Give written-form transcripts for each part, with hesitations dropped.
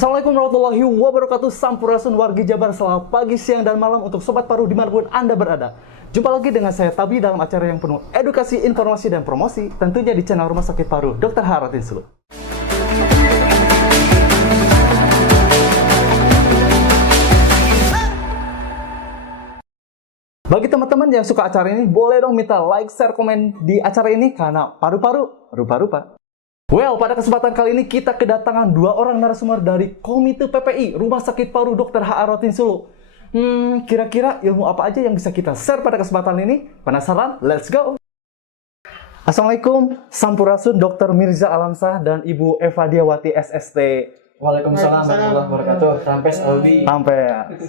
Assalamualaikum warahmatullahi wabarakatuh. Sampurasun wargi Jabar, selamat pagi, siang, dan malam untuk Sobat Paru dimanapun Anda berada. Jumpa lagi dengan saya Tabi dalam acara yang penuh edukasi, informasi, dan promosi, tentunya di channel Rumah Sakit Paru Dr. Haratin Sulu. Bagi teman-teman yang suka acara ini, boleh dong minta like, share, komen di acara ini karena paru-paru, rupa-rupa. Well, pada kesempatan kali ini kita kedatangan dua orang narasumber dari Komite PPI Rumah Sakit Paru Dr. Haratin Sulu. Kira-kira ilmu apa aja yang bisa kita share pada kesempatan ini? Penasaran? Let's go! Assalamualaikum, Sampurasun Dr. Mirza Alamsah dan Ibu Eva Diawati SST. Waalaikumsalam warahmatullahi wabarakatuh. Rampes Aldi. Sampai.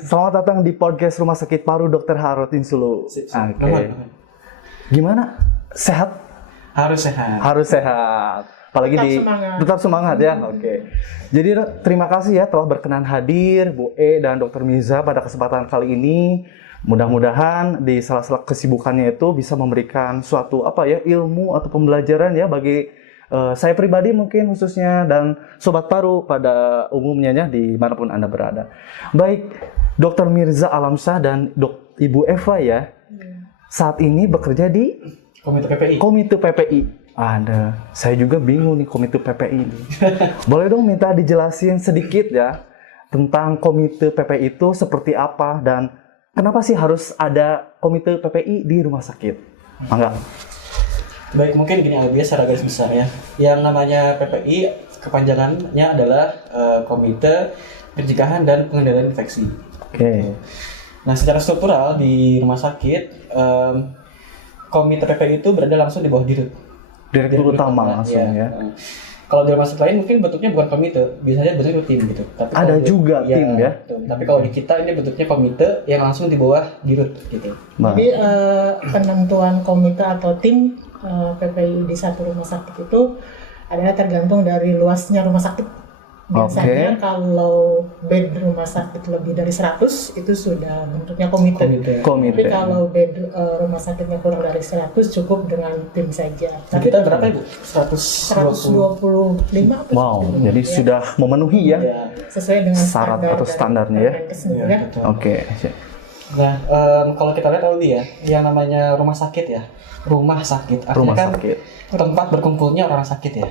Selamat datang di podcast Rumah Sakit Paru Dr. Haratin Sulu. Oke. Gimana? Sehat? Harus sehat. Harus sehat. Apalagi tetap semangat ya. Oke. Jadi terima kasih ya telah berkenan hadir Bu E dan Dr. Mirza pada kesempatan kali ini. Mudah-mudahan di sela-sela kesibukannya itu bisa memberikan suatu ilmu atau pembelajaran ya bagi saya pribadi mungkin khususnya dan Sobat Paru pada umumnya ya dimanapun Anda berada. Baik, Dr. Mirza Alamsah dan Ibu Eva ya. Saat ini bekerja di Komite PPI. Saya juga bingung nih Komite PPI ini. Boleh dong minta dijelasin sedikit ya tentang Komite PPI itu seperti apa dan kenapa sih harus ada Komite PPI di rumah sakit? Mangga. Baik, mungkin gini Aldi secara garis besar ya. Yang namanya PPI kepanjangannya adalah Komite Pencegahan dan Pengendalian Infeksi. Oke. Nah, secara struktural di rumah sakit Komite PPI itu berada langsung di bawah Direktur utama langsung ya. Kalau di rumah sakit lain mungkin bentuknya bukan komite, biasanya bentuknya tim gitu. Tapi ada juga tim ya. Tapi kalau di kita ini bentuknya komite yang langsung di bawah dirut gitu. Jadi penentuan komite atau tim PPI di satu rumah sakit itu adalah tergantung dari luasnya rumah sakit. Biasanya kalau bed rumah sakit lebih dari 100 itu sudah bentuknya komite. Tapi kalau bed rumah sakitnya kurang dari 100 cukup dengan tim saja. Tapi kita berapa Ibu? 125. Wow, jadi sudah memenuhi ya, sesuai dengan syarat atau standarnya ya. Oke. Nah, kalau kita lihat Aldi ya, yang namanya rumah sakit ya. Rumah sakit artinya kan tempat berkumpulnya orang sakit ya.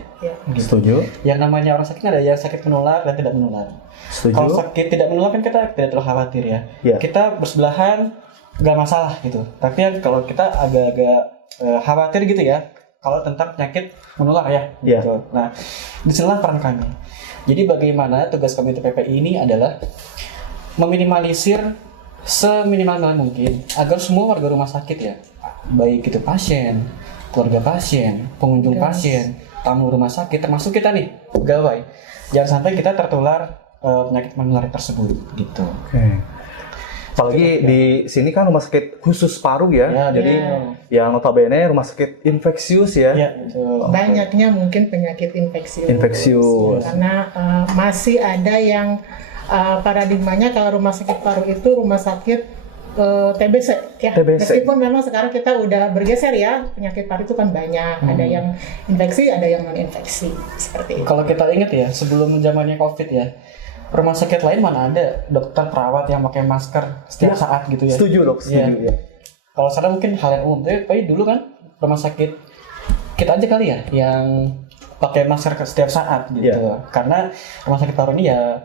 Gitu. Setuju. Yang namanya orang sakit ada yang sakit menular dan tidak menular. Setuju. Kalau sakit tidak menular kan kita tidak terlalu khawatir ya. Kita bersebelahan nggak masalah gitu. Tapi yang kalau kita agak-agak khawatir gitu ya, kalau tentang penyakit menular ya. Gitu. Nah, disinilah peran kami. Jadi bagaimana tugas Komite PPI ini adalah meminimalisir seminimal mungkin agar semua warga rumah sakit ya, baik itu pasien, keluarga pasien, pengunjung pasien, tamu rumah sakit, termasuk kita nih pegawai, jangan sampai kita tertular penyakit menular tersebut gitu. Apalagi di sini kan rumah sakit khusus paru ya, jadi yang notabene rumah sakit infeksius ya. Banyaknya mungkin penyakit infeksius. Karena masih ada yang paradigmanya kalau rumah sakit paru itu rumah sakit TBC ya. Meskipun memang sekarang kita udah bergeser ya, penyakit paru itu kan banyak, ada yang infeksi, ada yang non infeksi seperti itu. Kalau kita ingat ya, sebelum zamannya Covid ya, rumah sakit lain mana ada dokter perawat yang pakai masker setiap saat gitu ya. Setuju dok, setuju ya. Kalau sekarang mungkin hal yang umum, tapi dulu kan rumah sakit kita aja kali ya yang pakai masker setiap saat gitu. Karena rumah sakit paru ini ya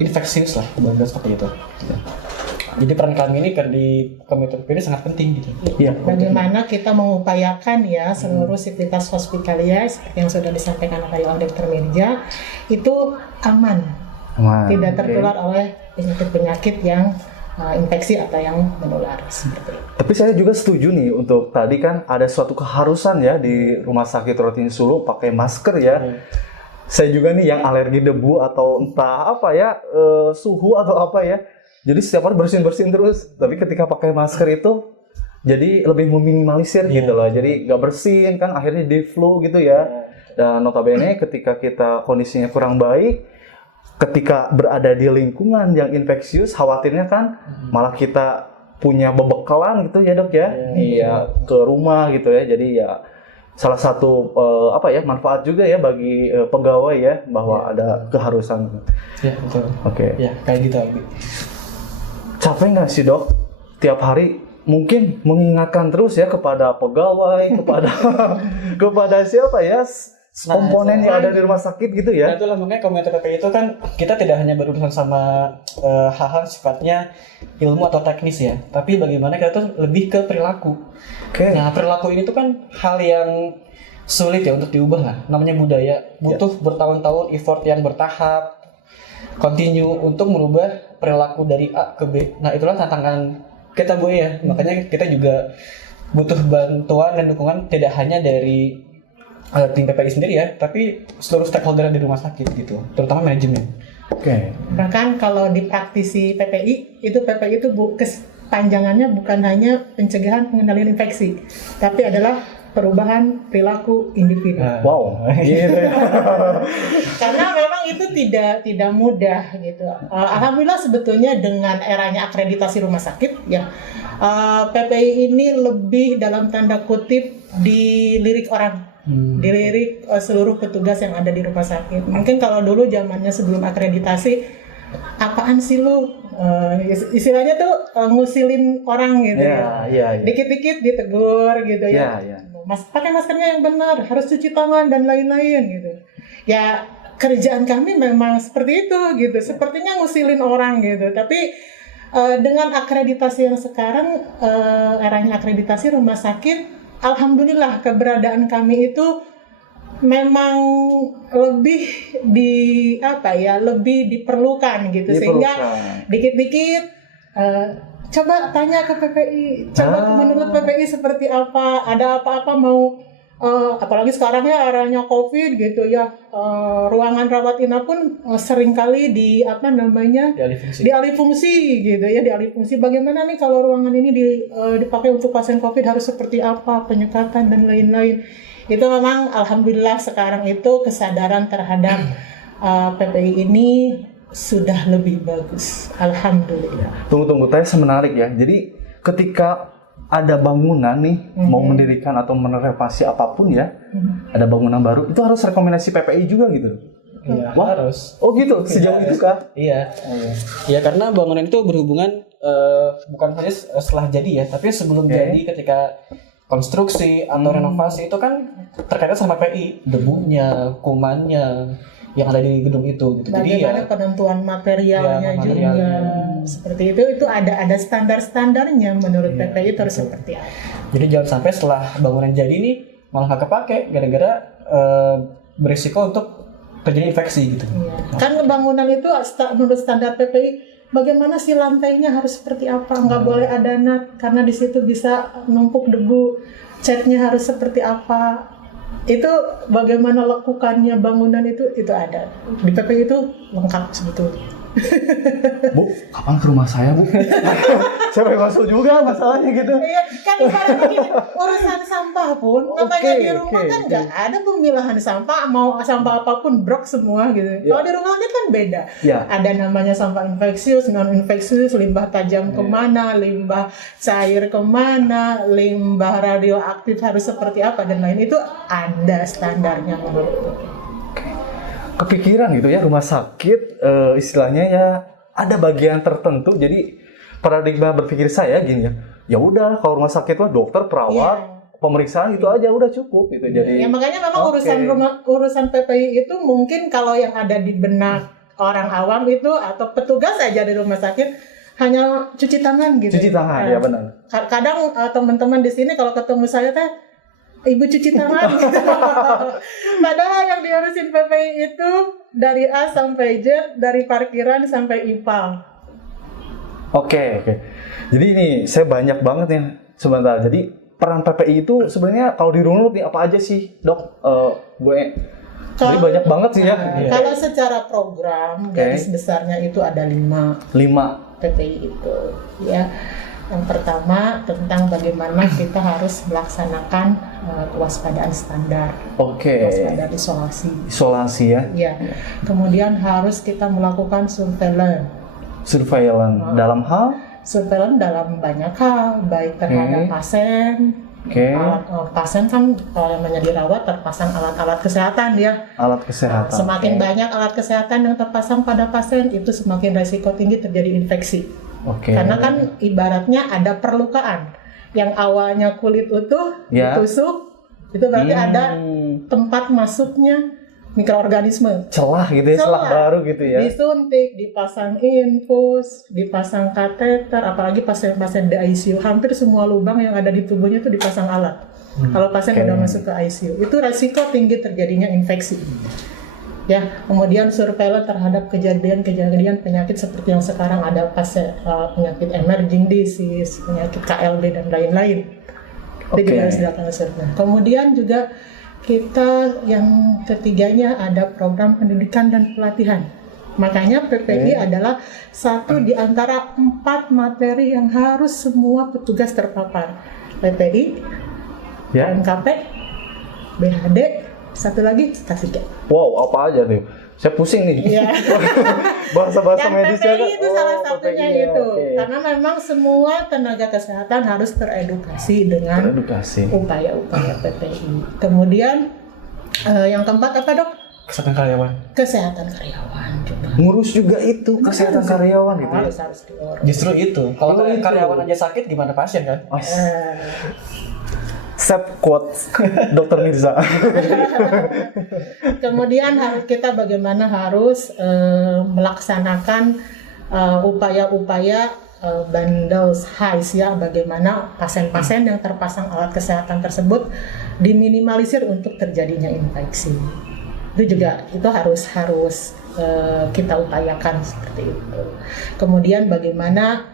infeksius lah, seperti itu. Jadi peran kami ini di Komite PPI ini sangat penting gitu. Bagaimana kita mengupayakan ya seluruh sivitas hospitalia seperti yang sudah disampaikan oleh Dr. Mirza itu aman. Tidak tertular oleh penyakit-penyakit yang infeksi atau yang menular seperti itu. Tapi saya juga setuju nih untuk tadi kan ada suatu keharusan ya di Rumah Sakit Haratin Sulu pakai masker ya. Saya juga nih yang alergi debu atau entah apa ya, suhu atau apa ya. Jadi setiap hari bersihin terus. Tapi ketika pakai masker itu jadi lebih meminimalisir gitu loh. Jadi nggak bersin kan akhirnya di flu gitu ya. Dan notabene ketika kita kondisinya kurang baik, ketika berada di lingkungan yang infeksius, khawatirnya kan malah kita punya bebekalan gitu ya dok ya. Iya, ke rumah gitu ya. Jadi ya salah satu manfaat juga ya bagi pegawai ya bahwa ada keharusan. Ya betul. Oke. Ya kayak gitu Albi. Capek nggak sih dok tiap hari mungkin mengingatkan terus ya kepada pegawai, kepada siapa ya komponen yang ada di rumah sakit gitu ya? Nah itulah makanya komunitas PPI itu kan kita tidak hanya berurusan sama hal-hal sifatnya ilmu atau teknis ya, tapi bagaimana kita tuh lebih ke perilaku. Nah perilaku ini tuh kan hal yang sulit ya untuk diubah lah, namanya budaya, butuh bertahun-tahun effort yang bertahap, continue untuk merubah perilaku dari A ke B. Nah itulah tantangan kita Bu ya, makanya kita juga butuh bantuan dan dukungan tidak hanya dari tim PPI sendiri ya, tapi seluruh stakeholder di rumah sakit gitu, terutama manajemen. Bahkan kalau di praktisi PPI itu kepanjangannya bukan hanya pencegahan pengendalian infeksi, tapi adalah perubahan perilaku individu. Wow, gitu ya. Karena memang itu tidak mudah gitu. Alhamdulillah sebetulnya dengan eranya akreditasi rumah sakit ya, PPI ini lebih dalam tanda kutip dilirik orang. Dilirik seluruh petugas yang ada di rumah sakit. Mungkin kalau dulu zamannya sebelum akreditasi, apaan sih lu? Istilahnya tuh ngusilin orang gitu ya. Dikit-dikit ditegur gitu ya. Pakai maskernya yang benar, harus cuci tangan dan lain-lain gitu. Ya kerjaan kami memang seperti itu gitu. Sepertinya ngusilin orang gitu. Tapi dengan akreditasi yang sekarang, eranya akreditasi rumah sakit, alhamdulillah keberadaan kami itu memang lebih lebih diperlukan gitu. Sehingga dikit-dikit coba tanya ke PPI, menurut PPI seperti apa, ada apa-apa mau apalagi sekarang ya eranya COVID gitu ya, ruangan rawat inap pun seringkali dialih fungsi gitu ya, dialih fungsi. Bagaimana nih kalau ruangan ini dipakai untuk pasien COVID, harus seperti apa, penyekatan dan lain-lain. Itu memang alhamdulillah sekarang itu kesadaran terhadap PPI ini sudah lebih bagus, alhamdulillah. Tunggu, tanya menarik ya. Jadi ketika ada bangunan nih, mau mendirikan atau merenovasi apapun ya, ada bangunan baru, itu harus rekomendasi PPI juga gitu. Iya, harus. Oh gitu, sejauh itu kah? Iya. Iya, karena bangunan itu berhubungan bukan hanya setelah jadi ya, tapi sebelum jadi, ketika konstruksi atau renovasi itu kan terkait sama PPI, debunya, kumannya yang ada di gedung itu gitu. Bagaimana penentuan materialnya juga seperti itu ada standar-standarnya menurut PPI itu harus seperti apa. Jadi jangan sampai setelah bangunan jadi nih malah nggak kepake gara-gara berisiko untuk terjadi infeksi gitu. Kan bangunan itu menurut standar PPI, bagaimana sih lantainya harus seperti apa, nggak boleh ada nat karena di situ bisa numpuk debu, catnya harus seperti apa. Itu bagaimana lekukannya bangunan itu ada di PPI, itu lengkap sebetulnya. Bu, kapan ke rumah saya, Bu? Saya pengen masuk juga masalahnya gitu. Iya, kan ibaratnya gini, urusan sampah pun, namanya di rumah kan nggak ada pemilahan sampah, mau sampah apapun brok semua gitu. Kalau di rumahnya kan beda. Ada namanya sampah infeksius, non infeksius, limbah tajam kemana, limbah cair kemana, limbah radioaktif harus seperti apa dan lain, itu ada standarnya menurut. Kepikiran gitu ya, rumah sakit istilahnya ya ada bagian tertentu. Jadi paradigma berpikir saya gini ya udah kalau rumah sakit mah dokter, perawat, pemeriksaan itu aja udah cukup gitu. Jadi makanya memang urusan PPI itu mungkin kalau yang ada di benak orang awam itu atau petugas aja di rumah sakit hanya cuci tangan gitu. Cuci tangan ya benar. Kadang teman-teman di sini kalau ketemu saya teh, Ibu cuci tangan gitu. Padahal yang diurusin PPI itu dari A sampai Z, dari parkiran sampai IPA. Oke. Jadi ini saya banyak banget nih sebentar. Jadi peran PPI itu sebenarnya kalau dirunut nih apa aja sih, Dok? Jadi banyak banget sih ya. Kalau secara program garis besarnya itu ada 5 PPI itu ya. Yang pertama tentang bagaimana kita harus melaksanakan kewaspadaan standar. Kewaspadaan isolasi ya. Iya. Kemudian harus kita melakukan surveillance. Dalam hal? Surveillance dalam banyak hal, baik terhadap pasien, Pasien kan namanya dirawat terpasang alat-alat kesehatan ya. Alat kesehatan. Semakin banyak alat kesehatan yang terpasang pada pasien itu semakin risiko tinggi terjadi infeksi. Karena kan ibaratnya ada perlukaan yang awalnya kulit utuh ditusuk, itu berarti ada tempat masuknya mikroorganisme. Celah gitu ya, celah baru gitu ya. Disuntik, dipasang infus, dipasang kateter, apalagi pasien-pasien di ICU, hampir semua lubang yang ada di tubuhnya itu dipasang alat. Kalau pasien udah masuk ke ICU, itu resiko tinggi terjadinya infeksi. Ya, kemudian surveillance terhadap kejadian-kejadian penyakit seperti yang sekarang ada pasien penyakit emerging disease, penyakit KLB dan lain-lain. Itu juga harus dilakukan surveillance. Kemudian juga kita yang ketiganya ada program pendidikan dan pelatihan. Makanya PPI adalah satu di antara 4 materi yang harus semua petugas terpapar. PPI, NKP, BHD, satu lagi K3. Wow, apa aja tuh? Saya pusing nih. Bahasa-bahasa medisnya kan. PPI itu salah satunya itu. Karena memang semua tenaga kesehatan harus teredukasi dengan upaya-upaya PPI. Kemudian yang keempat apa, Dok? Kesehatan karyawan. Kesehatan karyawan juga. Ngurus juga itu kesehatan karyawan gitu. Harus diurus. Justru itu. Kalau karyawan aja sakit gimana pasien kan? Set quote Dr. Mirza. Kemudian kita bagaimana harus melaksanakan upaya-upaya bundles HICE ya, bagaimana pasien-pasien yang terpasang alat kesehatan tersebut diminimalisir untuk terjadinya infeksi. Itu juga harus kita upayakan seperti itu. Kemudian bagaimana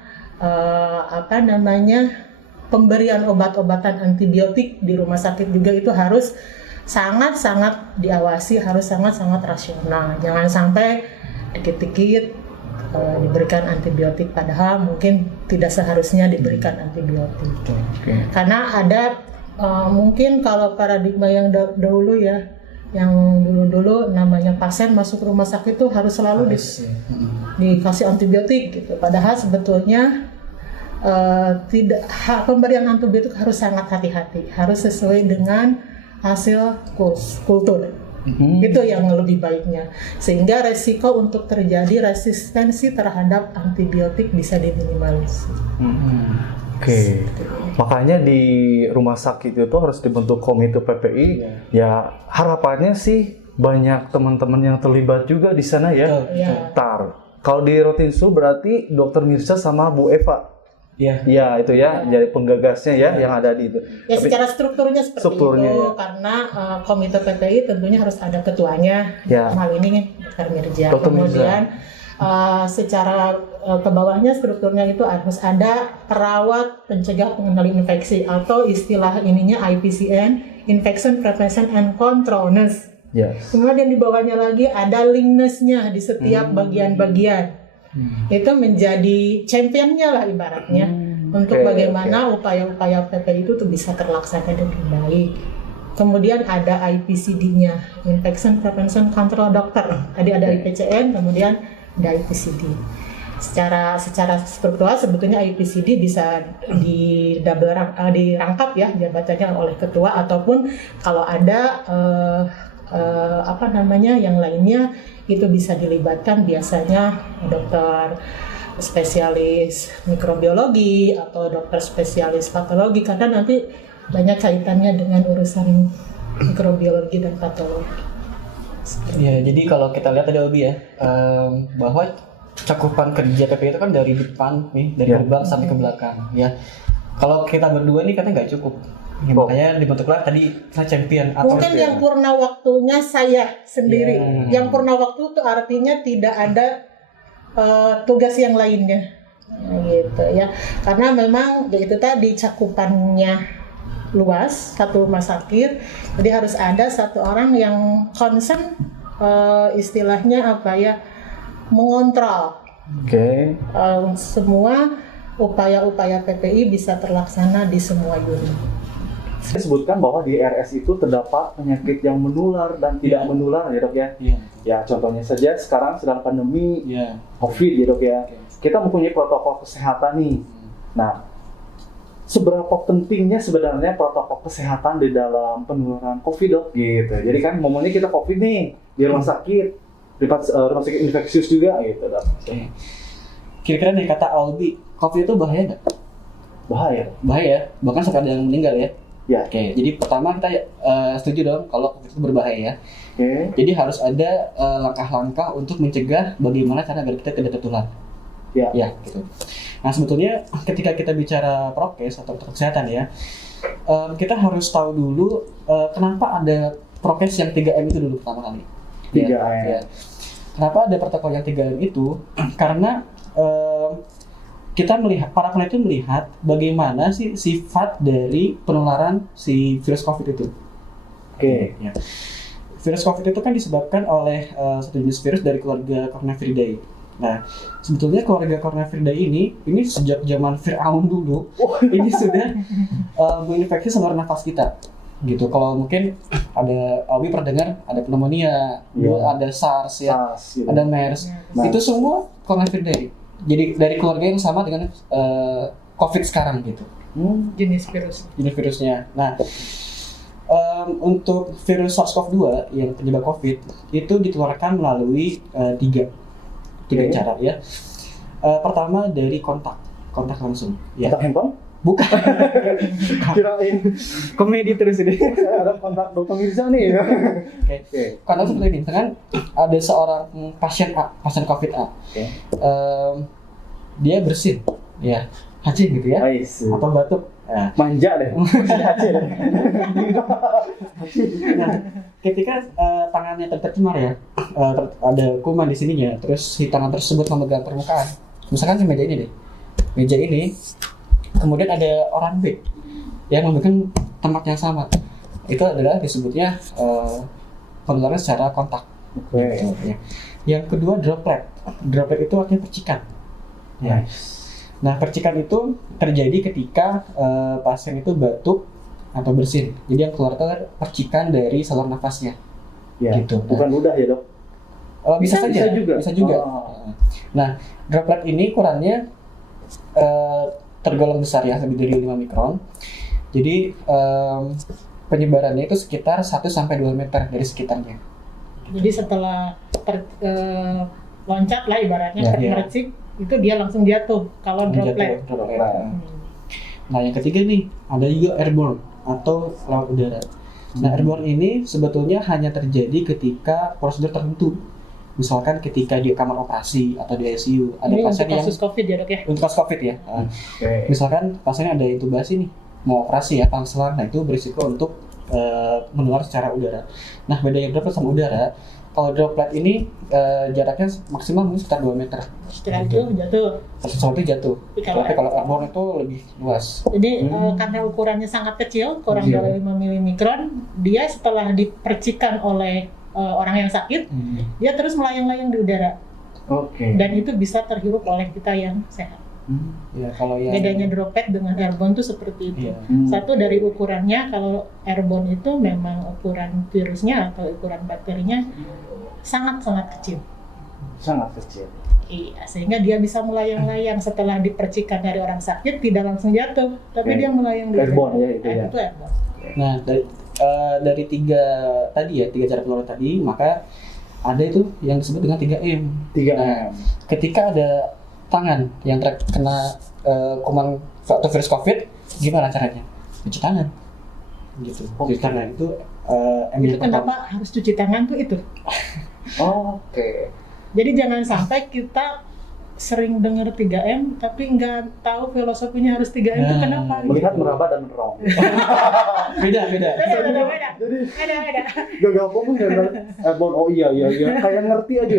pemberian obat-obatan antibiotik di rumah sakit juga itu harus sangat-sangat diawasi, harus sangat-sangat rasional. Jangan sampai dikit-dikit diberikan antibiotik padahal mungkin tidak seharusnya diberikan antibiotik. Karena ada mungkin kalau paradigma yang dahulu ya, yang dulu namanya pasien masuk rumah sakit itu harus selalu dikasih antibiotik gitu. Padahal sebetulnya pemberian antibiotik harus sangat hati-hati, harus sesuai dengan hasil kultur. Itu yang lebih baiknya, sehingga resiko untuk terjadi resistensi terhadap antibiotik bisa diminimalisir. Makanya di rumah sakit itu harus dibentuk komite PPI. Ya harapannya sih banyak teman-teman yang terlibat juga di sana ya. Kalau di Rotinsu berarti Dr. Mirza sama Bu Eva. Iya itu ya, jadi penggagasnya ya yang ada di itu. Ya secara strukturnya seperti itu, karena komite PPI tentunya harus ada ketuanya. Hal ini Dr. Mirza. Kemudian secara ke bawahnya strukturnya itu harus ada perawat pencegah pengendali infeksi atau istilah ininya IPCN, Infection Prevention and Control Nurse. Kemudian di bawahnya lagi ada link nurse-nya di setiap bagian-bagian. Itu menjadi championnya lah ibaratnya untuk bagaimana upaya-upaya PPI itu tuh bisa terlaksana dengan baik. Kemudian ada IPCD-nya, Infection Prevention Control Doctor. Tadi ada IPCN, kemudian ada IPCD. Secara struktural sebetulnya IPCD bisa dirangkap ya jabatannya oleh ketua, ataupun kalau ada yang lainnya itu bisa dilibatkan biasanya dokter spesialis mikrobiologi atau dokter spesialis patologi, karena nanti banyak kaitannya dengan urusan mikrobiologi dan patologi. Ya, jadi kalau kita lihat ada Obi ya, bahwa cakupan kerja PPI itu kan dari depan nih, dari gerbang sampai ke belakang ya. Kalau kita berdua nih katanya nggak cukup. Makanya dibentuklah tadi champion. Mungkin yang purna waktunya saya sendiri. Yang purna waktu itu artinya tidak ada tugas yang lainnya, gitu ya. Karena memang itu tadi cakupannya luas, satu rumah sakit, jadi harus ada satu orang yang concern, istilahnya mengontrol. Semua upaya-upaya PPI bisa terlaksana di semua unit. Disebutkan bahwa di RS itu terdapat penyakit yang menular dan tidak menular ya Dok ya. Ya contohnya saja sekarang sedang pandemi COVID ya Dok ya. Kita mempunyai protokol kesehatan nih. Nah, seberapa pentingnya sebenarnya protokol kesehatan di dalam penularan COVID, Dok? Gitu. Jadi kan momennya kita COVID nih di rumah sakit, rumah sakit infeksius juga gitu, Dok. Oke. Kira-kira nih kata Albi, COVID itu bahaya nggak? Bahaya, bahkan sampai ada yang meninggal ya. Ya. Oke, jadi pertama kita setuju dong kalau COVID itu berbahaya ya. Oke. Jadi harus ada langkah-langkah untuk mencegah bagaimana cara agar kita tidak tertular. Ya. Ya, gitu. Nah sebetulnya ketika kita bicara prokes atau protokol kesehatan ya, kita harus tahu dulu kenapa ada prokes yang 3M itu dulu pertama kali. 3M. Ya. Kenapa ada protokol yang 3M itu? Karena kita melihat, para peneliti melihat bagaimana sih sifat dari penularan si virus COVID itu. Oke. Ya. Virus COVID itu kan disebabkan oleh satu jenis virus dari keluarga Coronaviridae. Nah, sebetulnya keluarga Coronaviridae ini sejak zaman Fir'aun dulu, ini sudah menginfeksi saluran nafas kita. Gitu. Kalau mungkin ada Awi pernah dengar ada pneumonia, ada SARS ya, gitu. Ada MERS. Itu semua Coronaviridae. Jadi dari keluarga yang sama dengan COVID sekarang gitu. Jenis virusnya. Nah, untuk virus SARS-CoV-2 yang penyebab COVID itu ditularkan melalui tiga cara ya. Pertama dari kontak langsung. Ya. Kontak handphone? Bukan. Kirain komedi terus ini. Ada kontak Dr. Mirza nih. Oke. Karena seperti ini, kan ada seorang pasien COVID A. Okay. Dia bersin, ya, hacing gitu ya, atau batuk. Nah. Manja deh. Nah, ketika tangannya tercemar ya, ada kuman di sininya, terus si tangan tersebut memegang permukaan. Misalkan si meja ini, kemudian ada orang B yang memegang tempat yang sama. Itu adalah disebutnya penularan secara kontak. Okay. Gitu, ya. Yang kedua droplet itu artinya percikan. Ya. Nah, percikan itu terjadi ketika pasien itu batuk atau bersin. Jadi yang keluar itu percikan dari saluran nafasnya. Ya. Gitu. Bukan ludah ya, Dok? Bisa juga. Oh. Nah, droplet ini ukurannya tergolong besar ya, lebih dari 5 mikron. Jadi penyebarannya itu sekitar 1-2 meter dari sekitarnya. Jadi setelah loncat lah ibaratnya mercik, itu dia langsung jatuh kalau droplet. Nah, yang ketiga nih, ada juga airborne atau lewat udara. Nah, airborne ini sebetulnya hanya terjadi ketika prosedur tertentu. Misalkan ketika di kamar operasi atau di ICU, ada pasien yang kasus COVID ya, Dok ya. Untuk kasus COVID ya. Misalkan pasiennya ada intubasi nih, mau operasi ya, pangselan. Nah, itu berisiko untuk menular secara udara. Nah, bedanya droplet sama udara, kalau droplet ini jaraknya maksimal mungkin sekitar 2 meter. Setelah itu jatuh. Setelah itu jatuh. Tapi kalau airborne itu lebih luas. Jadi karena ukurannya sangat kecil, kurang dari 5 mikron, dia setelah dipercikan oleh orang yang sakit, dia terus melayang-layang di udara. Oke. Dan itu bisa terhirup oleh kita yang sehat. Ya, kalau yang bedanya droplet dengan airborne itu seperti itu. Satu dari ukurannya, kalau airborne itu memang ukuran virusnya atau ukuran bakterinya sangat-sangat kecil. Sangat kecil. Iya, sehingga dia bisa melayang-layang setelah dipercikan dari orang sakit, tidak langsung jatuh, tapi dia melayang di airborne ya itu ya. Itu airborne. Nah, dari tiga cara penularan tadi, maka ada itu yang disebut dengan 3M. 3M. Nah, ketika ada tangan yang terkena kuman atau virus COVID, gimana caranya? Cuci tangan. Gitu. Cuci tangan itu itu kenapa harus cuci tangan tuh itu. Oke. Jadi jangan sampai kita sering dengar 3M tapi nggak tahu filosofinya harus 3M itu kenapa. Melihat, meraba, dan merong. Beda. Jadi gak apa-apa kan airborne. Oh iya kayak ngerti aja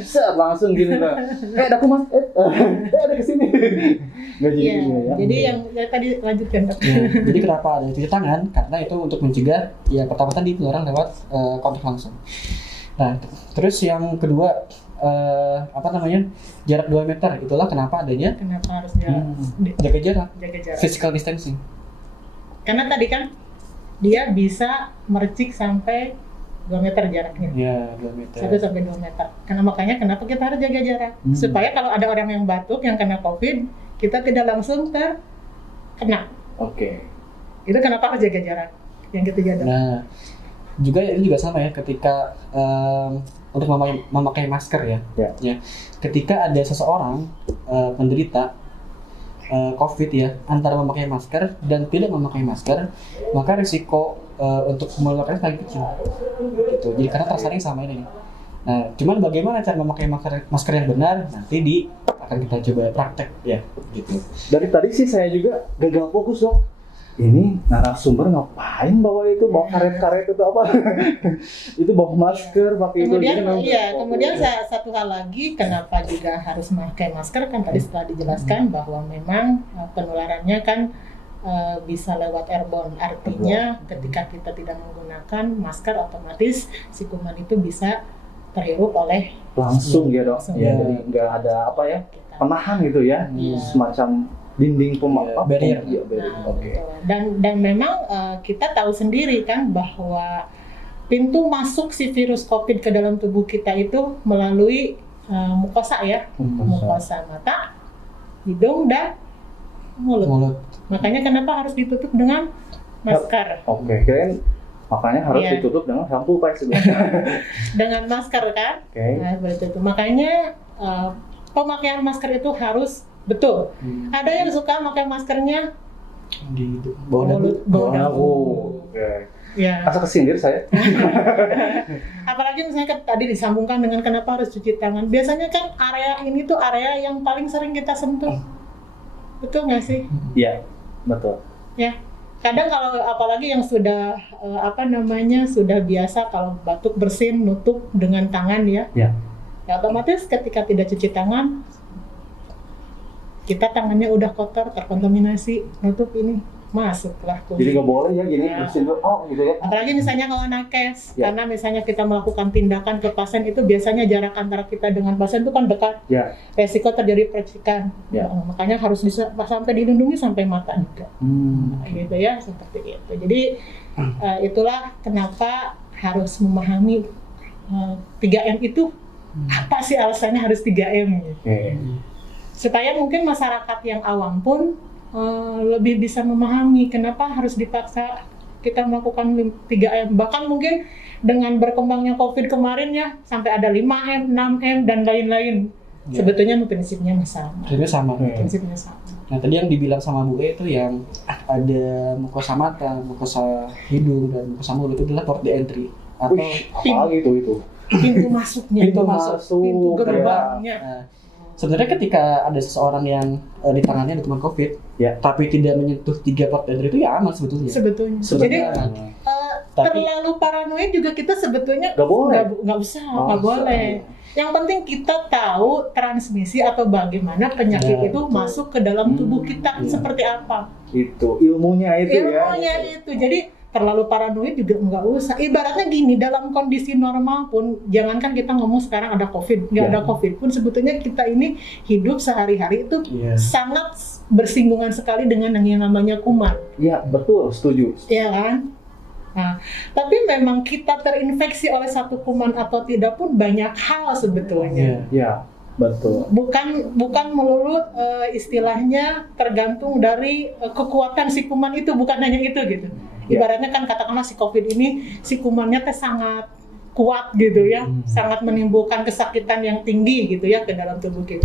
set langsung gini lah. Ada kuman ada kesini. Nggak ya. Jadi yang tadi lanjutkan. Jadi kenapa ada cuci tangan? Karena itu untuk mencegah ya pertama tadi penularan lewat kontak langsung. Nah, terus yang kedua jarak 2 meter. Itulah kenapa harus jaga jarak. Physical distancing. Karena tadi kan dia bisa mercik sampai 2 meter jaraknya. Ya, 2 meter. 1-2 meter. Karena makanya kenapa kita harus jaga jarak. Supaya kalau ada orang yang batuk yang kena COVID, kita tidak langsung terkena. Oke. Itu kenapa harus jaga jarak. Yang ketiga dong. Nah, itu juga sama ya ketika untuk memakai masker ya. Ketika ada seseorang penderita COVID ya, antara memakai masker dan tidak memakai masker, maka risiko untuk menularnya sangat kecil. Gitu. Jadi karena tersaring sama ini. Nah, cuman bagaimana cara memakai masker yang benar nanti akan kita coba praktek ya, gitu. Dari tadi sih saya juga gagal fokus dok. Ini narasumber ngapain bawa karet-karet itu apa? Itu bawa masker, pakai kemudian, itu. Kemudian satu hal lagi, kenapa juga harus memakai masker kan tadi setelah dijelaskan bahwa memang penularannya kan bisa lewat airborne. Artinya ketika kita tidak menggunakan masker, otomatis si kuman itu bisa terhirup oleh langsung ya dok. Ya, jadi nggak ada penahan gitu ya, semacam dinding barrier. Nah, okay. Dan memang kita tahu sendiri kan bahwa pintu masuk si virus COVID ke dalam tubuh kita itu melalui mukosa ya, mukosa mata, hidung dan mulut. Makanya kenapa harus ditutup dengan masker? Oke, kirain makanya harus ditutup dengan shampoo Pak sebenarnya. Dengan masker kan? Nah, seperti itu. Makanya pemakaian masker itu harus betul. Ada yang suka pakai maskernya di bawah dagu. Ya. Asa kesindir saya. Apalagi misalnya tadi disambungkan dengan kenapa harus cuci tangan. Biasanya kan area ini tuh area yang paling sering kita sentuh. Betul nggak sih? Iya, betul. Ya. Kadang kalau apalagi yang sudah sudah biasa kalau batuk bersin nutup dengan tangan ya. Ya otomatis ketika tidak cuci tangan kita tangannya udah kotor, terkontaminasi, nutup ini masuklah kulit. Jadi nggak boleh ya gini bersin gitu ya. Apalagi misalnya kalau nakes, karena misalnya kita melakukan tindakan ke pasien itu biasanya jarak antara kita dengan pasien itu kan dekat. Resiko terjadi percikan. Makanya harus bisa sampai dilindungi sampai mata juga. Gitu ya, seperti itu. Jadi itulah kenapa harus memahami 3M itu apa sih alasannya harus 3M gitu. Supaya mungkin masyarakat yang awam pun lebih bisa memahami kenapa harus dipaksa kita melakukan 3M. Bahkan mungkin dengan berkembangnya COVID kemarin ya sampai ada 5M, 6M dan lain-lain. Sebetulnya prinsipnya sama. Prinsipnya sama. Nah tadi yang dibilang sama Bu E itu yang ada mukosa mata, mukosa hidung dan mukosa mulut itu adalah port de entry atau apalagi itu pintu masuknya, pintu gerbangnya. Sebenarnya ketika ada seseorang yang di tangannya ada kuman COVID, tapi tidak menyentuh 3 port entry itu ya aman sebetulnya. Jadi terlalu paranoid juga kita sebetulnya nggak boleh. Yang penting kita tahu transmisi atau bagaimana penyakit itu masuk ke dalam tubuh kita seperti apa. Itu ilmunya itu. Jadi terlalu paranoid juga nggak usah. Ibaratnya gini, dalam kondisi normal pun, jangankan kita ngomong sekarang ada COVID, nggak ada COVID pun, sebetulnya kita ini hidup sehari-hari itu sangat bersinggungan sekali dengan yang namanya kuman. Iya, betul, setuju. Iya kan? Nah, tapi memang kita terinfeksi oleh satu kuman atau tidak pun banyak hal sebetulnya. Iya, betul. Bukan melulu istilahnya tergantung dari kekuatan si kuman itu, bukan hanya itu gitu. Ibaratnya kan katakanlah si COVID ini, si kumannya sangat kuat gitu ya, sangat menimbulkan kesakitan yang tinggi gitu ya ke dalam tubuh kita.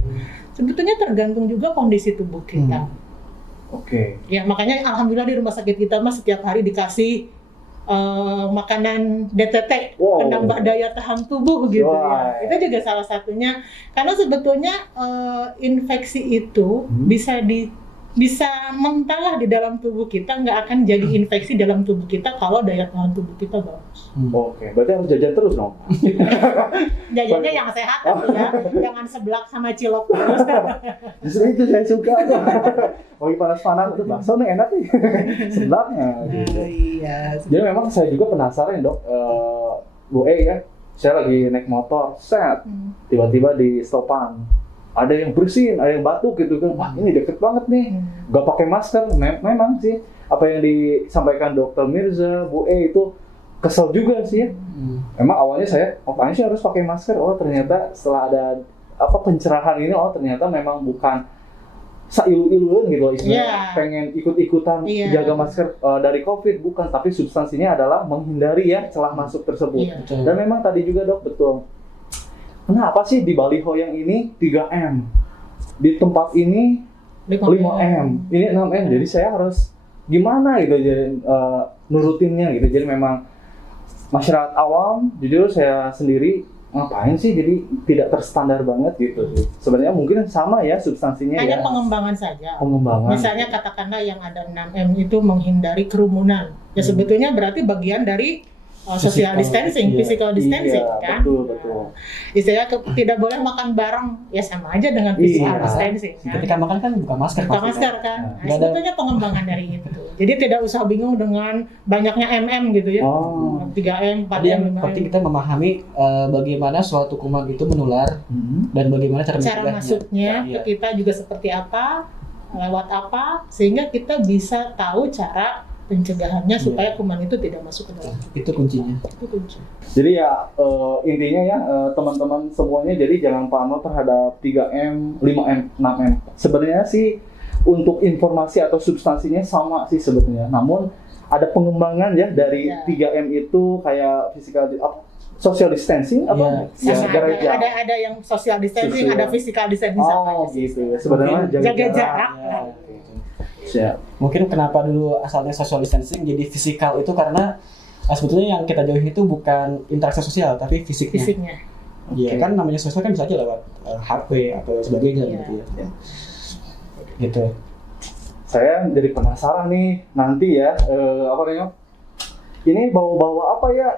Sebetulnya tergantung juga kondisi tubuh kita. Ya makanya alhamdulillah di rumah sakit kita mas setiap hari dikasih makanan DTT, penambah daya tahan tubuh gitu ya. Itu juga salah satunya. Karena sebetulnya infeksi itu bisa mentah di dalam tubuh kita, nggak akan jadi infeksi dalam tubuh kita kalau daya tahan tubuh kita bagus. Berarti harus jajan terus dong. Jajannya yang sehat ya, jangan seblak sama cilok terus. Justru itu saya suka. Lagi panas-panas itu bakso nih enak nih. Seblaknya. Gitu. Jadi memang saya juga penasaran dok, Bu E ya, saya lagi naik motor, tiba-tiba di stopan. Ada yang bersin, ada yang batuk gitu kan. Wah ini deket banget nih, gak pakai masker. Memang sih apa yang disampaikan Dokter Mirza, Bu E itu kesel juga sih ya. Emang awalnya saya, apaan sih harus pakai masker? Oh ternyata setelah ada pencerahan ini, ternyata memang bukan sailu-iluan gitu loh istilahnya, pengen ikut-ikutan jaga masker dari COVID, bukan, tapi substansinya adalah menghindari ya celah masuk tersebut. Dan memang tadi juga Dok, betul. Kenapa sih di baliho yang ini 3M, di tempat ini 5M, ini 6M, jadi saya harus gimana gitu jadi nurutinnya gitu. Jadi memang masyarakat awam, jujur saya sendiri ngapain sih jadi tidak terstandar banget gitu. Sebenarnya mungkin sama ya substansinya, hanya ya pengembangan saja. Pengembangan. Misalnya katakanlah yang ada 6M itu menghindari kerumunan. Ya sebetulnya berarti bagian dari social distancing, physical distancing kan. Betul. Istilahnya tidak boleh makan bareng, ya sama aja dengan physical distancing. Kan? Ketika makan kan buka masker. Buka masker kan. Nah, sebetulnya pengembangan dari itu. Jadi tidak usah bingung dengan banyaknya MM gitu ya. 3M, 4M, 5M. Penting kita memahami bagaimana suatu kuman itu menular dan bagaimana cara masuknya ke kita juga seperti apa, lewat apa, sehingga kita bisa tahu cara pencegahannya supaya kuman itu tidak masuk ke dalam. Itu kuncinya. Itu kunci. Jadi ya intinya ya teman-teman semuanya, jadi jangan parno terhadap 3M, 5M, 6M. Sebenarnya sih untuk informasi atau substansinya sama sih sebenarnya. Namun ada pengembangan ya dari 3M itu kayak physical social distancing apa? Ada yang social distancing, ada physical distancing sama. Gitu. Sebenarnya jaga jarak. Mungkin kenapa dulu asalnya social distancing jadi fisikal itu karena sebetulnya yang kita jauhi itu bukan interaksi sosial tapi fisiknya. Iya kan namanya sosial kan bisa aja lewat HP atau sebagainya gitu ya. Gitu. Saya jadi penasaran nih nanti ya apa namanya? Ini bawa-bawa apa ya?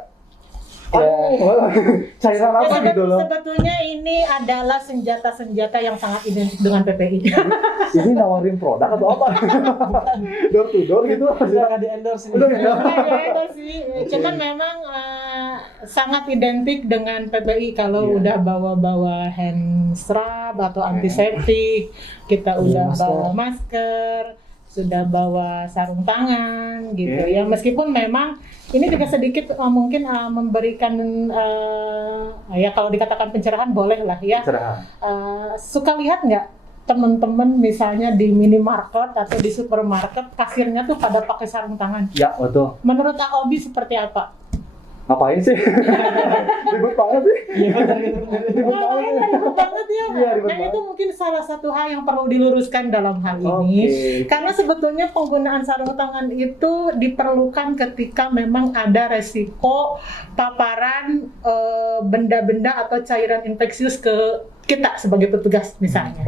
Cairan apa gitu loh? Sebetulnya ini adalah senjata-senjata yang sangat identik dengan PPI. Ini nawarin produk atau apa? Door to door gitu? Sudah di endorse ini. Sih. Cuman memang sangat identik dengan PPI kalau udah bawa-bawa hand scrub atau antiseptik, kita udah bawa masker, sudah bawa sarung tangan gitu ya. Meskipun memang ini juga sedikit mungkin memberikan ya kalau dikatakan pencerahan boleh lah ya. Suka lihat nggak teman-teman misalnya di minimarket atau di supermarket kasirnya tuh pada pakai sarung tangan? Ya betul. Menurut Aobi seperti apa? Ngapain sih? Ribet banget sih. Ribet banget ya. Nah itu mungkin salah satu hal yang perlu diluruskan dalam hal ini. Karena sebetulnya penggunaan sarung tangan itu diperlukan ketika memang ada resiko paparan benda-benda atau cairan infeksius ke kita sebagai petugas misalnya.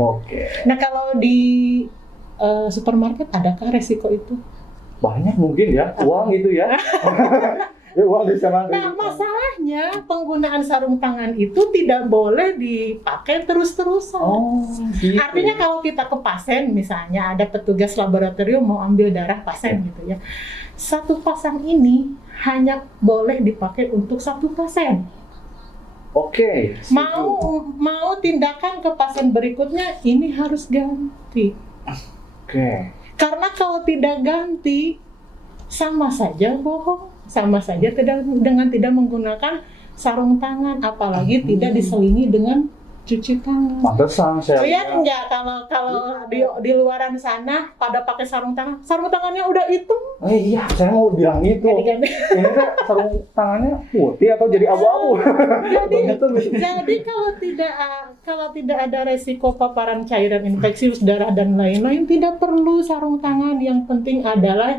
Nah kalau di supermarket adakah resiko itu? Banyak mungkin ya, uang gitu ya. Nah masalahnya penggunaan sarung tangan itu tidak boleh dipakai terus-terusan. Gitu. Artinya kalau kita ke pasien misalnya ada petugas laboratorium mau ambil darah pasien gitu ya, satu pasang ini hanya boleh dipakai untuk satu pasien. Mau tindakan ke pasien berikutnya ini harus ganti. Karena kalau tidak ganti sama saja bohong. Sama saja dengan tidak menggunakan sarung tangan, apalagi tidak diselingi dengan cuci tangan. Pantesan saya lihat nggak kalau di luaran sana pada pakai sarung tangannya udah hitam. Iya, saya mau bilang itu. Ini sarung tangannya putih atau jadi abu-abu. Jadi kalau tidak ada resiko paparan cairan infeksius darah dan lain-lain, tidak perlu sarung tangan. Yang penting adalah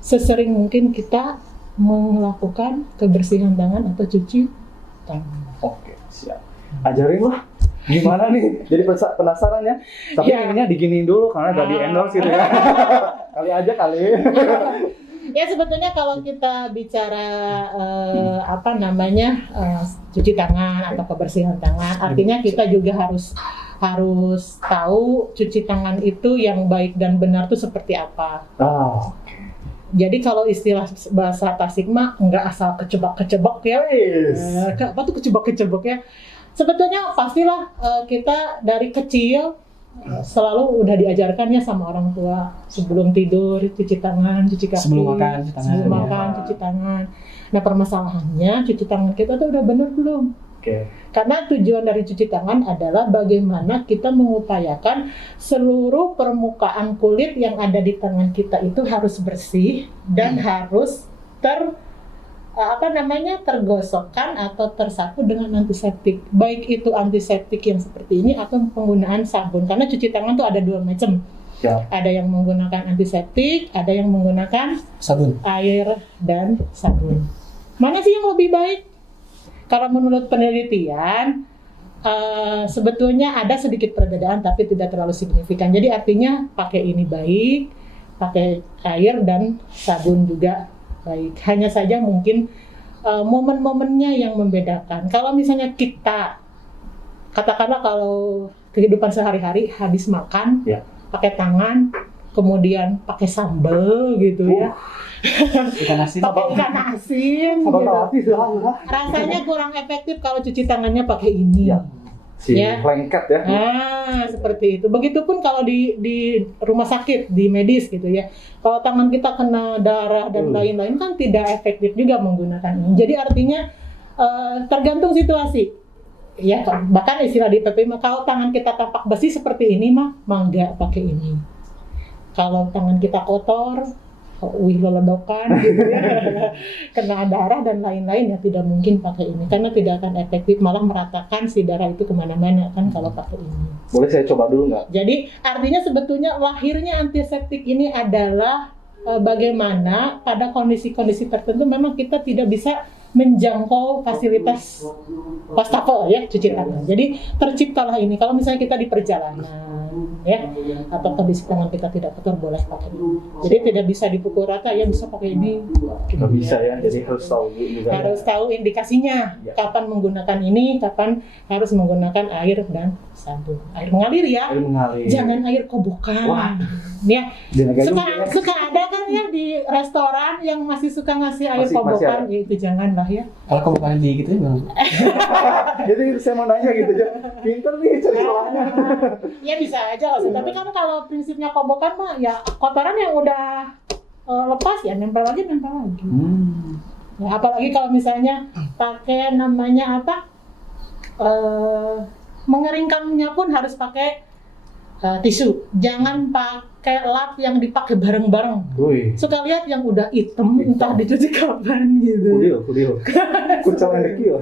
sesering mungkin kita melakukan kebersihan tangan atau cuci tangan. Siap. Ajarin lah. Gimana nih? Jadi penasaran ya. Tapi ininya diginiin dulu karena gak di-endorse gitu ya. Kali. Ya sebetulnya kalau kita bicara cuci tangan atau kebersihan tangan, artinya kita juga harus tahu cuci tangan itu yang baik dan benar itu seperti apa. Jadi kalau istilah bahasa Tasik mah nggak asal kecebak-kecebok ya. Apa tuh kecebak-kecebok ya? Sebetulnya pastilah kita dari kecil selalu udah diajarkan ya sama orang tua sebelum tidur cuci tangan, cuci kaki, sebelum makan cuci tangan. Nah permasalahannya cuci tangan kita tuh udah bener belum? Oke. Karena tujuan dari cuci tangan adalah bagaimana kita mengupayakan seluruh permukaan kulit yang ada di tangan kita itu harus bersih dan harus tergosokkan atau tersapu dengan antiseptik. Baik itu antiseptik yang seperti ini atau penggunaan sabun. Karena cuci tangan tuh ada dua macam. Ya. Ada yang menggunakan antiseptik, ada yang menggunakan Sabun. air dan sabun. Mana sih yang lebih baik? Kalau menurut penelitian, sebetulnya ada sedikit perbedaan tapi tidak terlalu signifikan. Jadi artinya pakai ini baik, pakai air dan sabun juga baik. Hanya saja mungkin momen-momennya yang membedakan. Kalau misalnya kita, katakanlah kalau kehidupan sehari-hari habis makan, pakai tangan, kemudian pakai sambal gitu ya. Ikan asin. Pakai ikan asin. Gitu. Rasanya kurang efektif kalau cuci tangannya pakai ini. Lengket ya. Seperti itu. Begitupun kalau di rumah sakit, di medis gitu ya. Kalau tangan kita kena darah dan lain-lain kan tidak efektif juga menggunakan ini. Jadi artinya tergantung situasi. Ya, bahkan istilah di PPI, kalau tangan kita tampak besi seperti ini mah enggak pakai ini. Kalau tangan kita kotor, leledokan gitu ya, kena darah dan lain-lain ya tidak mungkin pakai ini karena tidak akan efektif, malah meratakan si darah itu kemana-mana kan kalau pakai ini. Boleh saya coba dulu nggak? Jadi artinya sebetulnya lahirnya antiseptik ini adalah bagaimana pada kondisi-kondisi tertentu memang kita tidak bisa menjangkau fasilitas wastafel ya cuci tangan. Jadi terciptalah ini. Kalau misalnya kita di perjalanan ya atau kondisi tangan kita tidak kotor boleh pakai ini. Jadi tidak bisa dipukul rata ya bisa pakai ini. Nggak bisa ya. Jadi harus tahu juga. Harus tahu indikasinya. Kapan menggunakan ini, kapan harus menggunakan air dan sabun. Air mengalir ya. Air mengalir. Jangan air kobokan. Wah. Ya. Suka ada kan ya di restoran yang masih suka ngasih air kobokan, ya itu janganlah ya. Kalau kobokan di gitu ya. Jadi saya mau nanya gitu aja. Pinter nih cari salahnya. Ya bisa aja lah. Tapi kan kalau prinsipnya kobokan mah ya kotoran yang udah lepas ya nempel lagi. Ya, apalagi kalau misalnya pakai namanya apa? Mengeringkannya pun harus pakai tisu. Jangan pakai lap yang dipakai bareng-bareng. Suka lihat yang udah hitam entah dicuci kapan gitu. Kudil. Kucel endekil.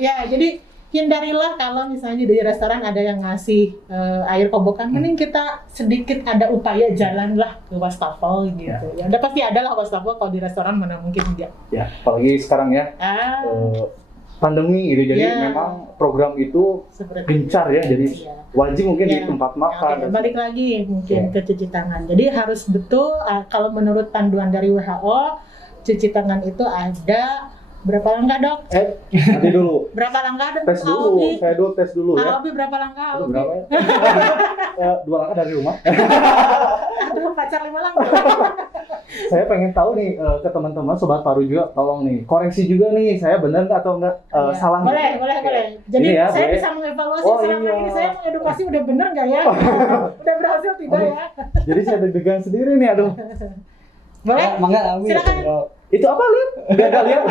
Ya, jadi hindarilah kalau misalnya di restoran ada yang ngasih air kobokan, mending kita sedikit ada upaya jalanlah ke wastafel gitu. Ya, udah pasti ada lah wastafel kalau di restoran mana mungkin enggak. Ya, apalagi sekarang ya. Pandemi gitu, jadi memang program itu gencar ya, jadi wajib mungkin di tempat makan. Balik lagi mungkin ke cuci tangan. Jadi harus betul kalau menurut panduan dari WHO, cuci tangan itu ada berapa langkah dok? Nanti dulu. Berapa langkah dok? Tes dulu, saya dulu tes dulu ya. Albi berapa langkah? Berapa ya? 2 langkah dari rumah. Aduh, pacar 5 langkah. Saya pengen tahu nih ke teman-teman Sobat Paru juga, tolong nih koreksi juga nih, saya benar nggak atau nggak salah? Boleh. Jadi ya, saya bisa mengevaluasi selama ini saya mengedukasi udah benar nggak ya? Udah berhasil tidak ya? Jadi saya deg-degan sendiri nih, aduh. Boleh? Silakan. Itu apa, Lip? Gak lihat.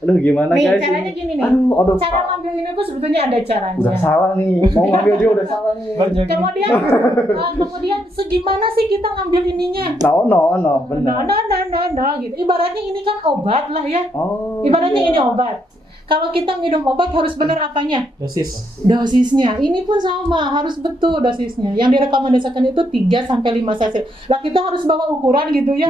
Aduh, gimana nih, guys? Caranya gini nih. Aduh, cara ngambil ini pun sebetulnya ada caranya. Udah salah nih. Mau ngambil dia udah salah nih. Kemudian segimana sih kita ngambil ininya? No, benar. No, gitu. Ibaratnya ini kan obat lah ya. Ibaratnya ini obat. Kalau kita minum obat harus benar apanya? Dosisnya. Ini pun sama, harus betul dosisnya. Yang direkomendasikan itu 3-5 cc. Lah kita harus bawa ukuran gitu ya.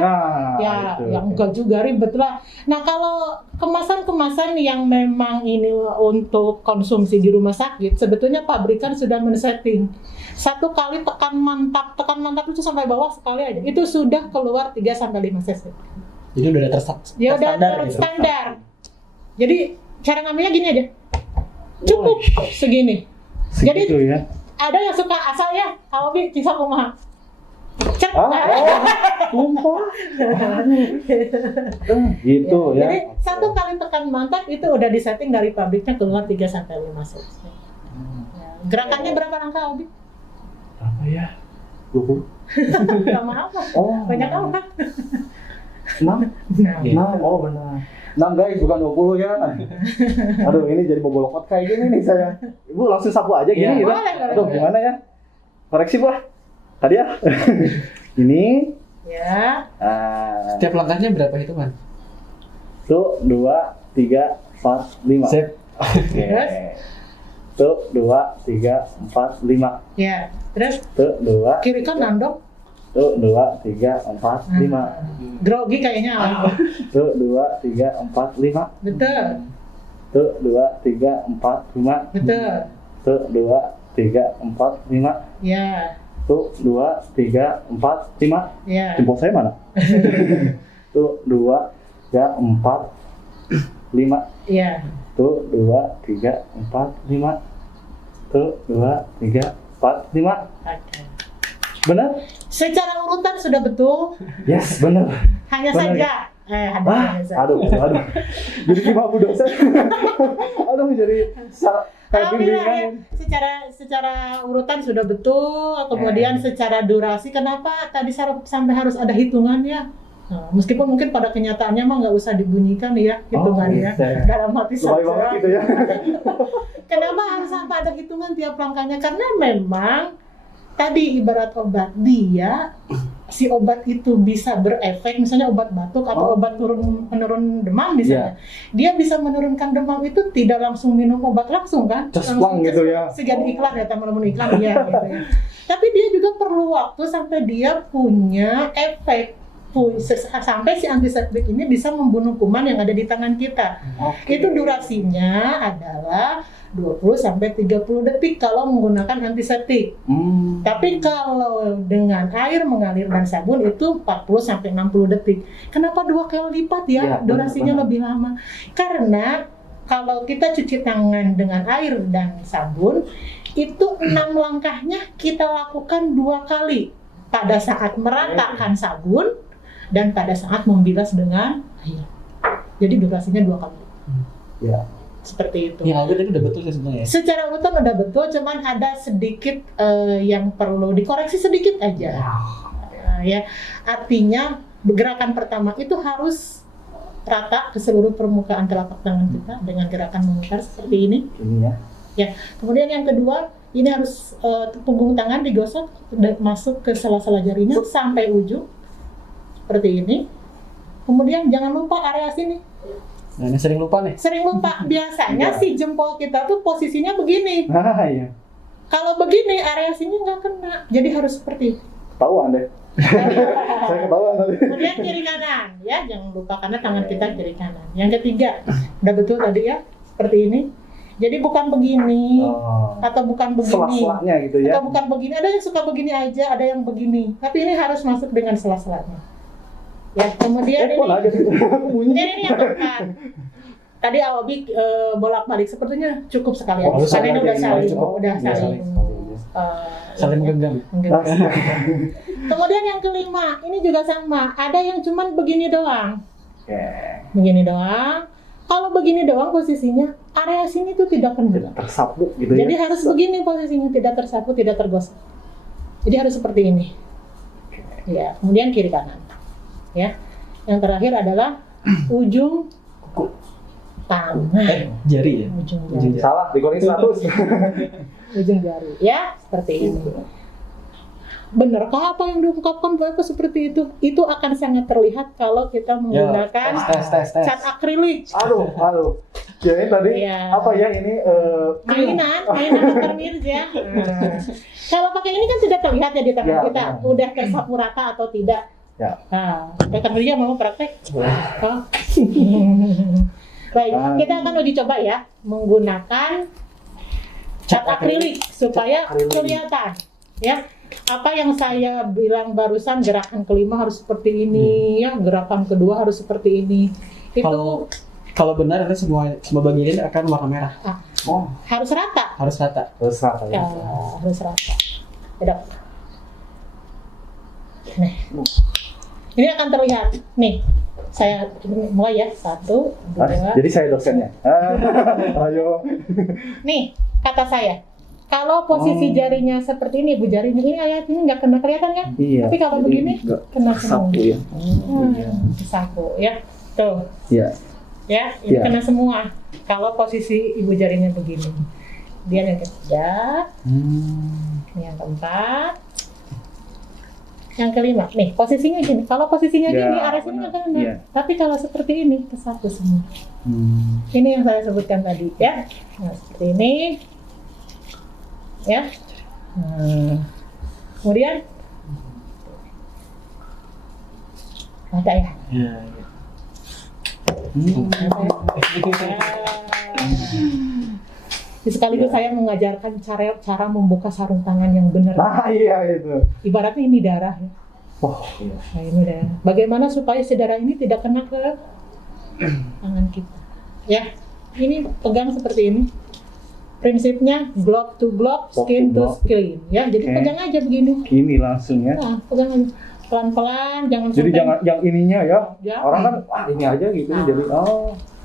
Yang enggak juga ribet lah. Nah, kalau kemasan-kemasan yang memang ini untuk konsumsi di rumah sakit, sebetulnya pabrikan sudah men-setting. 1 kali tekan mantap itu sampai bawah sekali aja. Itu sudah keluar 3-5 cc. Jadi udah terstandar. Jadi cara ngambilnya gini aja, cukup segini. Jadi ya? Ada yang suka asal ya, Albi kisah kumaha. Tumpah. Gitu ya. Jadi 1 kali tekan mantap itu udah disetting dari pabriknya keluar 3-5 cc. Gerakannya berapa langkah, Albi? Apa ya? 20. Lama apa? Banyak apa? 6? Oh benar. 6 guys, bukan 20 ya. Aduh, ini jadi bobolokot kayak gini nih saya. Ibu langsung sapu aja gini gitu. Aduh, gimana ya? Koreksi Bu. Tadi ya. Ini. Ya. Setiap langkahnya berapa hitungan? 1, 2, 3, 4, 5. Sip. Oke. 1, 2, 3, 4, 5. Ya. Terus 1, 2. kiri kanan dong. 1, 2, 3, 4, 5. Grogi kayaknya. 1, 2, 3, 4, 5. Betul. 1, 2, 3, 4, 5. Betul. 1, 2, 3, 4, 5. Ya. 1, 2, 3, 4, 5. Ya. Jempol saya mana? 1, 2, 3, 4, 5. Ya. 1, 2, 3, 4, 5. 1, 2, 3, 4, 5. Oke. Benar? Secara urutan sudah betul. Yes, benar. Hanya Benar, saja. Hanya saja. Aduh. Jadi gimana Bu dosen? Aduh, jadi kayak Alhamdulillah ya. bimbingan. Secara urutan sudah betul. Kemudian secara durasi, kenapa tadi sampai harus ada hitungannya? Nah, meskipun mungkin pada kenyataannya mah nggak usah dibunyikan ya hitungannya dalam hati Lebay banget saja. gitu ya. Kenapa harus sampai ada hitungan tiap langkahnya? Karena memang tadi ibarat obat, si obat itu bisa berefek, misalnya obat batuk atau obat penurun demam misalnya. Dia bisa menurunkan demam itu tidak langsung minum obat langsung kan? Cesplong gitu ya. Segan iklan ya, teman-teman iklan ya gitu ya. Tapi dia juga perlu waktu sampai dia punya efek. Sampai si antiseptik ini bisa membunuh kuman yang ada di tangan kita. Itu durasinya adalah 20-30 detik kalau menggunakan antiseptik. Tapi kalau dengan air mengalir dan sabun itu 40-60 detik. Kenapa 2 kali lipat ya durasinya lebih lama? Karena kalau kita cuci tangan dengan air dan sabun, itu 6 langkahnya kita lakukan 2 kali. Pada saat meratakan sabun dan pada saat membilas dengan air. Jadi durasinya 2 kali. Ya. Seperti itu. Ya, itu udah betul sih sebenarnya. Secara urutan udah betul, cuman ada sedikit yang perlu dikoreksi sedikit aja. Ya, artinya gerakan pertama itu harus rata ke seluruh permukaan telapak tangan kita dengan gerakan memutar seperti ini. Ini ya. Ya, kemudian yang kedua ini harus punggung tangan digosok masuk ke sela-sela jarinya sampai ujung seperti ini. Kemudian jangan lupa area sini. Nah, ini sering lupa nih. Sering lupa. Biasanya si jempol kita tuh posisinya begini. Iya. Kalau begini area sini nggak kena. Jadi harus seperti itu. Ketahuan deh. Saya ketahuan tadi. Kemudian kiri kanan, ya jangan lupa karena tangan kita kiri kanan. Yang ketiga, udah betul tadi ya, seperti ini. Jadi bukan begini atau bukan begini. Sela-selanya gitu ya. Atau bukan begini. Ada yang suka begini aja, ada yang begini. Tapi ini harus masuk dengan sela-selanya. Ya, kemudian ini yang keempat. Tadi Awabi bolak-balik sepertinya cukup sekali ya. Karena ini udah saling genggam. Kemudian yang kelima, ini juga sama. Ada yang cuman begini doang. Begini doang. Kalau begini doang posisinya, area sini tuh tidak kena. Tersapu gitu ya. Jadi harus begini posisinya, tidak tersapu, tidak tergosok. Jadi harus seperti ini. Ya, kemudian kiri kanan. Ya. Yang terakhir adalah ujung tangan. Jari ya? Ujung jari. Salah, digoreng 100. Ujung jari. Ya, seperti ini. Benarkah apa yang diungkapkan Bapak seperti itu? Itu akan sangat terlihat kalau kita menggunakan cat akrilik. Aduh. Jadi tadi apa ya ini mainan Dr. Mirza. Kalau pakai ini kan tidak terlihat ya di tangan kita. Udah tersapu rata atau tidak. Ya. Nah, Dr. Mirza mau praktek? Baik, kita akan uji coba ya menggunakan cat akrilik supaya kelihatan ya. Apa yang saya bilang barusan, gerakan kelima harus seperti ini ya, gerakan kedua harus seperti ini. Itu kalau benar ini semua bagian akan warna merah. Harus rata. Harus rata ya. Harus rata. Tidak. Nih. Ini akan terlihat. Nih. Saya mulai ya. 1, 2. Jadi saya dosennya. Ayo. Nih, kata saya. Kalau posisi jarinya seperti ini, Bu, jarinya ini ayat ini nggak kena kelihatan kan? Iya. Tapi kalau begini kena semua. Sapu ya. Sapu ya. Tuh. Iya. Ya, ini Iya. kena semua. Kalau posisi ibu jarinya begini. Dia yang ketiga. Ini yang keempat. Yang kelima. Nih, posisinya gini. Kalau posisinya Ya, gini, arah sini benar. nggak kena. Iya. Tapi kalau seperti ini, tersapu semua. Ini yang saya sebutkan tadi ya. Nah, seperti ini. Ya. Kemudian ada ya. Iya. Sekaligus saya mengajarkan cara membuka sarung tangan yang benar. Nah, iya itu. Ibaratnya ini darah ya. Oh, iya. Nah, ini darah. Bagaimana supaya si darah ini tidak kena ke tangan kita? Ya, ini pegang seperti ini. Prinsipnya glove to glove, skin to skin. Ya, jadi pegang aja begini. Gini langsung ya. Nah, pegang aja. Pelan-pelan, jangan Jadi sampai. jangan yang ininya ya. Jangan. Orang kan wah ini aja gitu jadi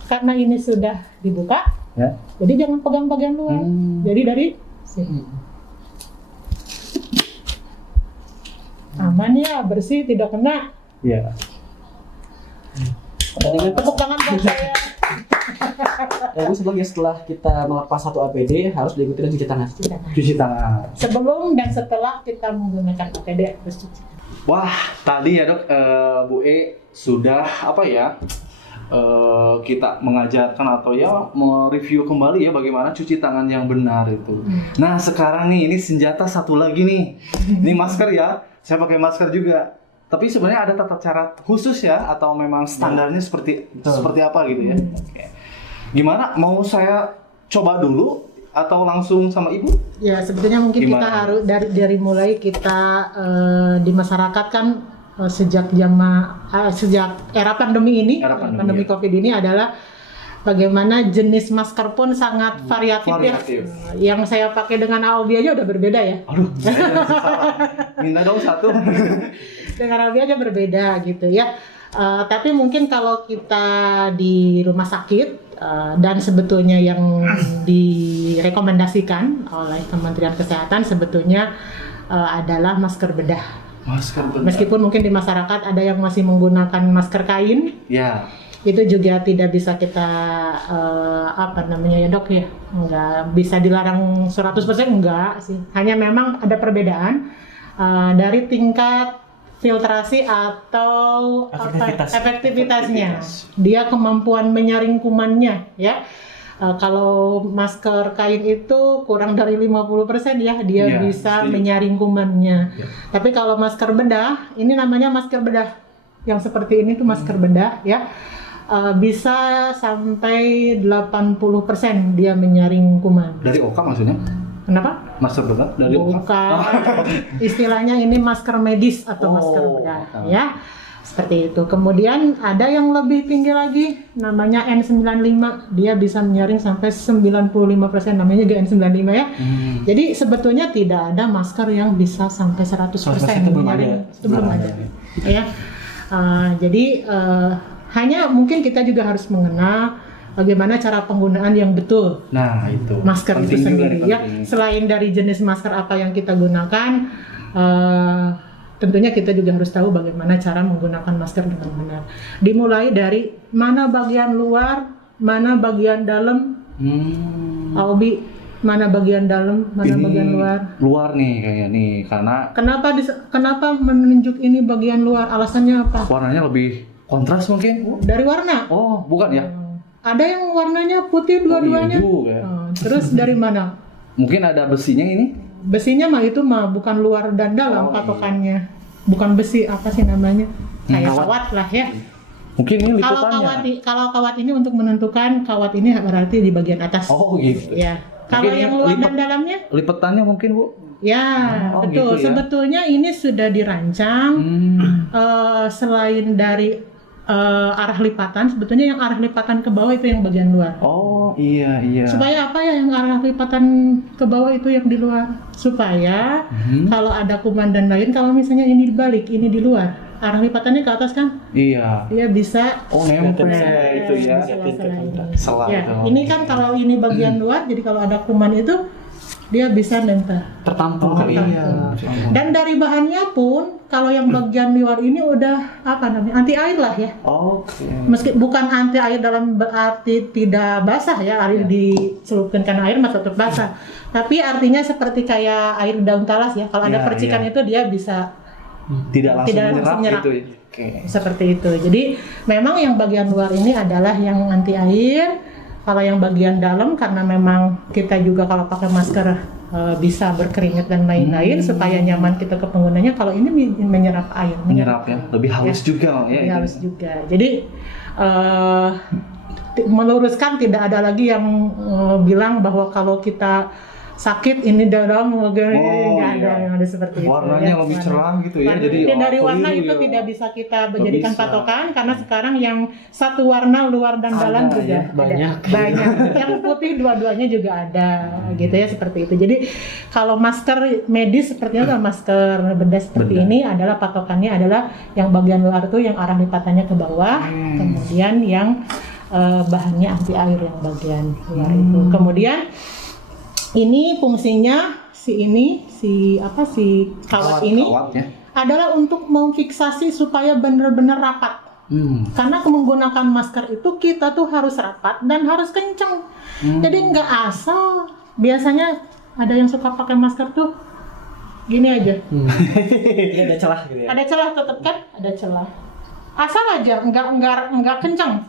Karena ini sudah dibuka, ya. jadi jangan pegang bagian luar. Jadi dari sini. Aman ya, bersih, tidak kena. Iya. Tepuk tangan buat saya. Yang sebelumnya setelah kita melepas satu APD harus diikuti dengan cuci tangan. Cuci tangan. Sebelum dan setelah kita menggunakan APD harus cuci. Wah, tadi ya Dok, Bu E sudah apa ya? Kita mengajarkan atau ya mereview kembali ya bagaimana cuci tangan yang benar itu. Nah, sekarang nih ini senjata satu lagi nih. Ini masker ya. Saya pakai masker juga. Tapi sebenarnya ada tata cara khusus ya atau memang standarnya seperti apa gitu ya. Oke. Gimana? Mau saya coba dulu atau langsung sama Ibu? Ya, sebetulnya mungkin Gimana? kita harus dari mulai kita di masyarakat kan sejak era pandemi ini, pandemi ya. Covid ini adalah bagaimana jenis masker pun sangat variatif. Ya. Yang saya pakai dengan AOB aja udah berbeda ya. Aduh, saya salah. Minta dong satu. Dengan AOB aja berbeda gitu ya. Tapi mungkin kalau kita di rumah sakit dan sebetulnya yang direkomendasikan oleh Kementerian Kesehatan sebetulnya adalah masker bedah. Masker bedah. Meskipun mungkin di masyarakat ada yang masih menggunakan masker kain, Ya. itu juga tidak bisa kita ya Dok ya, nggak bisa dilarang 100% enggak sih. Hanya memang ada perbedaan dari tingkat filtrasi atau efektivitasnya. Dia kemampuan menyaring kumannya ya. Kalau masker kain itu kurang dari 50% ya, dia bisa menyaring kumannya. Tapi kalau masker bedah, ini namanya masker bedah. Yang seperti ini tuh masker bedah ya. Bisa sampai 80% dia menyaring kuman. Dari Oka maksudnya? Kenapa? Masker bedah dari Oka? Bukan. Istilahnya ini masker medis atau masker bedah ya. Seperti itu. Kemudian ada yang lebih tinggi lagi namanya N95. Dia bisa menyaring sampai 95%, namanya juga N95 ya. Jadi sebetulnya tidak ada masker yang bisa sampai 100% menyaring. Itu belum ada. Ya. Jadi hanya mungkin kita juga harus mengenal bagaimana cara penggunaan yang betul. Nah, itu. Masker penting itu sendiri juga, ya. Selain dari jenis masker apa yang kita gunakan, tentunya kita juga harus tahu bagaimana cara menggunakan masker dengan benar. Dimulai dari mana bagian luar, mana bagian dalam. Aubi, mana bagian dalam, mana ini bagian luar. Luar nih kayaknya nih, karena Kenapa menunjuk ini bagian luar? Alasannya apa? warnanya lebih kontras mungkin. Dari warna. Oh, bukan ya? Ada yang warnanya putih dua-duanya. Iya juga. Terus dari mana? Mungkin ada besinya ini. Besinya itu bukan luar dan dalam patokannya. Bukan besi, apa sih namanya? Kayak kawat lah ya. Mungkin ini liputannya. Kalau kawat ini untuk menentukan kawat ini berarti di bagian atas. Oh gitu. Ya. Kalau Mungkin yang luar dan dalamnya? Lipetannya mungkin Bu. Ya, betul. Gitu ya. Sebetulnya ini sudah dirancang selain dari arah lipatan, sebetulnya yang arah lipatan ke bawah itu yang bagian luar. Oh iya. Supaya apa ya yang arah lipatan ke bawah itu yang di luar? Supaya kalau ada kuman dan lain, kalau misalnya ini dibalik, ini di luar, arah lipatannya ke atas kan? Iya. Dia bisa nempel itu ya. Sela-sela ini. Sela Ya, itu. ini kan kalau ini bagian luar, jadi kalau ada kuman itu dia bisa nempel. Tertampung kali ya. Dan dari bahannya pun kalau yang bagian luar ini udah anti air lah ya. Oke. Meski bukan anti air dalam berarti tidak basah ya, air dicelupkan karena air masih tetap basah. Tapi artinya seperti kayak air daun talas ya. Kalau ada percikan itu dia bisa tidak langsung menyerap gitu ya. Seperti itu. Jadi memang yang bagian luar ini adalah yang anti air. Kalau yang bagian dalam karena memang kita juga kalau pakai masker bisa berkeringat dan lain-lain supaya nyaman kita ke penggunanya. Kalau ini menyerap air, menyerap ya, lebih halus juga ya. Lebih halus juga. Jadi meluruskan tidak ada lagi yang bilang bahwa kalau kita sakit ini dalam nggak ada yang ada seperti itu. Warnanya lebih cerah gitu ya. Jadi dari warna itu tidak bisa kita jadikan patokan karena sekarang yang satu warna luar dan dalam juga banyak. Yang putih dua-duanya juga ada gitu ya, seperti itu. Jadi kalau masker medis seperti itu, masker bedah seperti ini adalah patokannya adalah yang bagian luar itu yang arah lipatnya ke bawah, kemudian yang bahannya anti air yang bagian luar itu. Kemudian ini fungsinya si kawat ini adalah untuk memfiksasi supaya benar-benar rapat. Karena menggunakan masker itu kita tuh harus rapat dan harus kenceng. Jadi nggak asal. Biasanya ada yang suka pakai masker tuh gini aja. Ada celah gitu ya. Ada celah tetap kan? Ada celah. Asal aja, nggak kencang.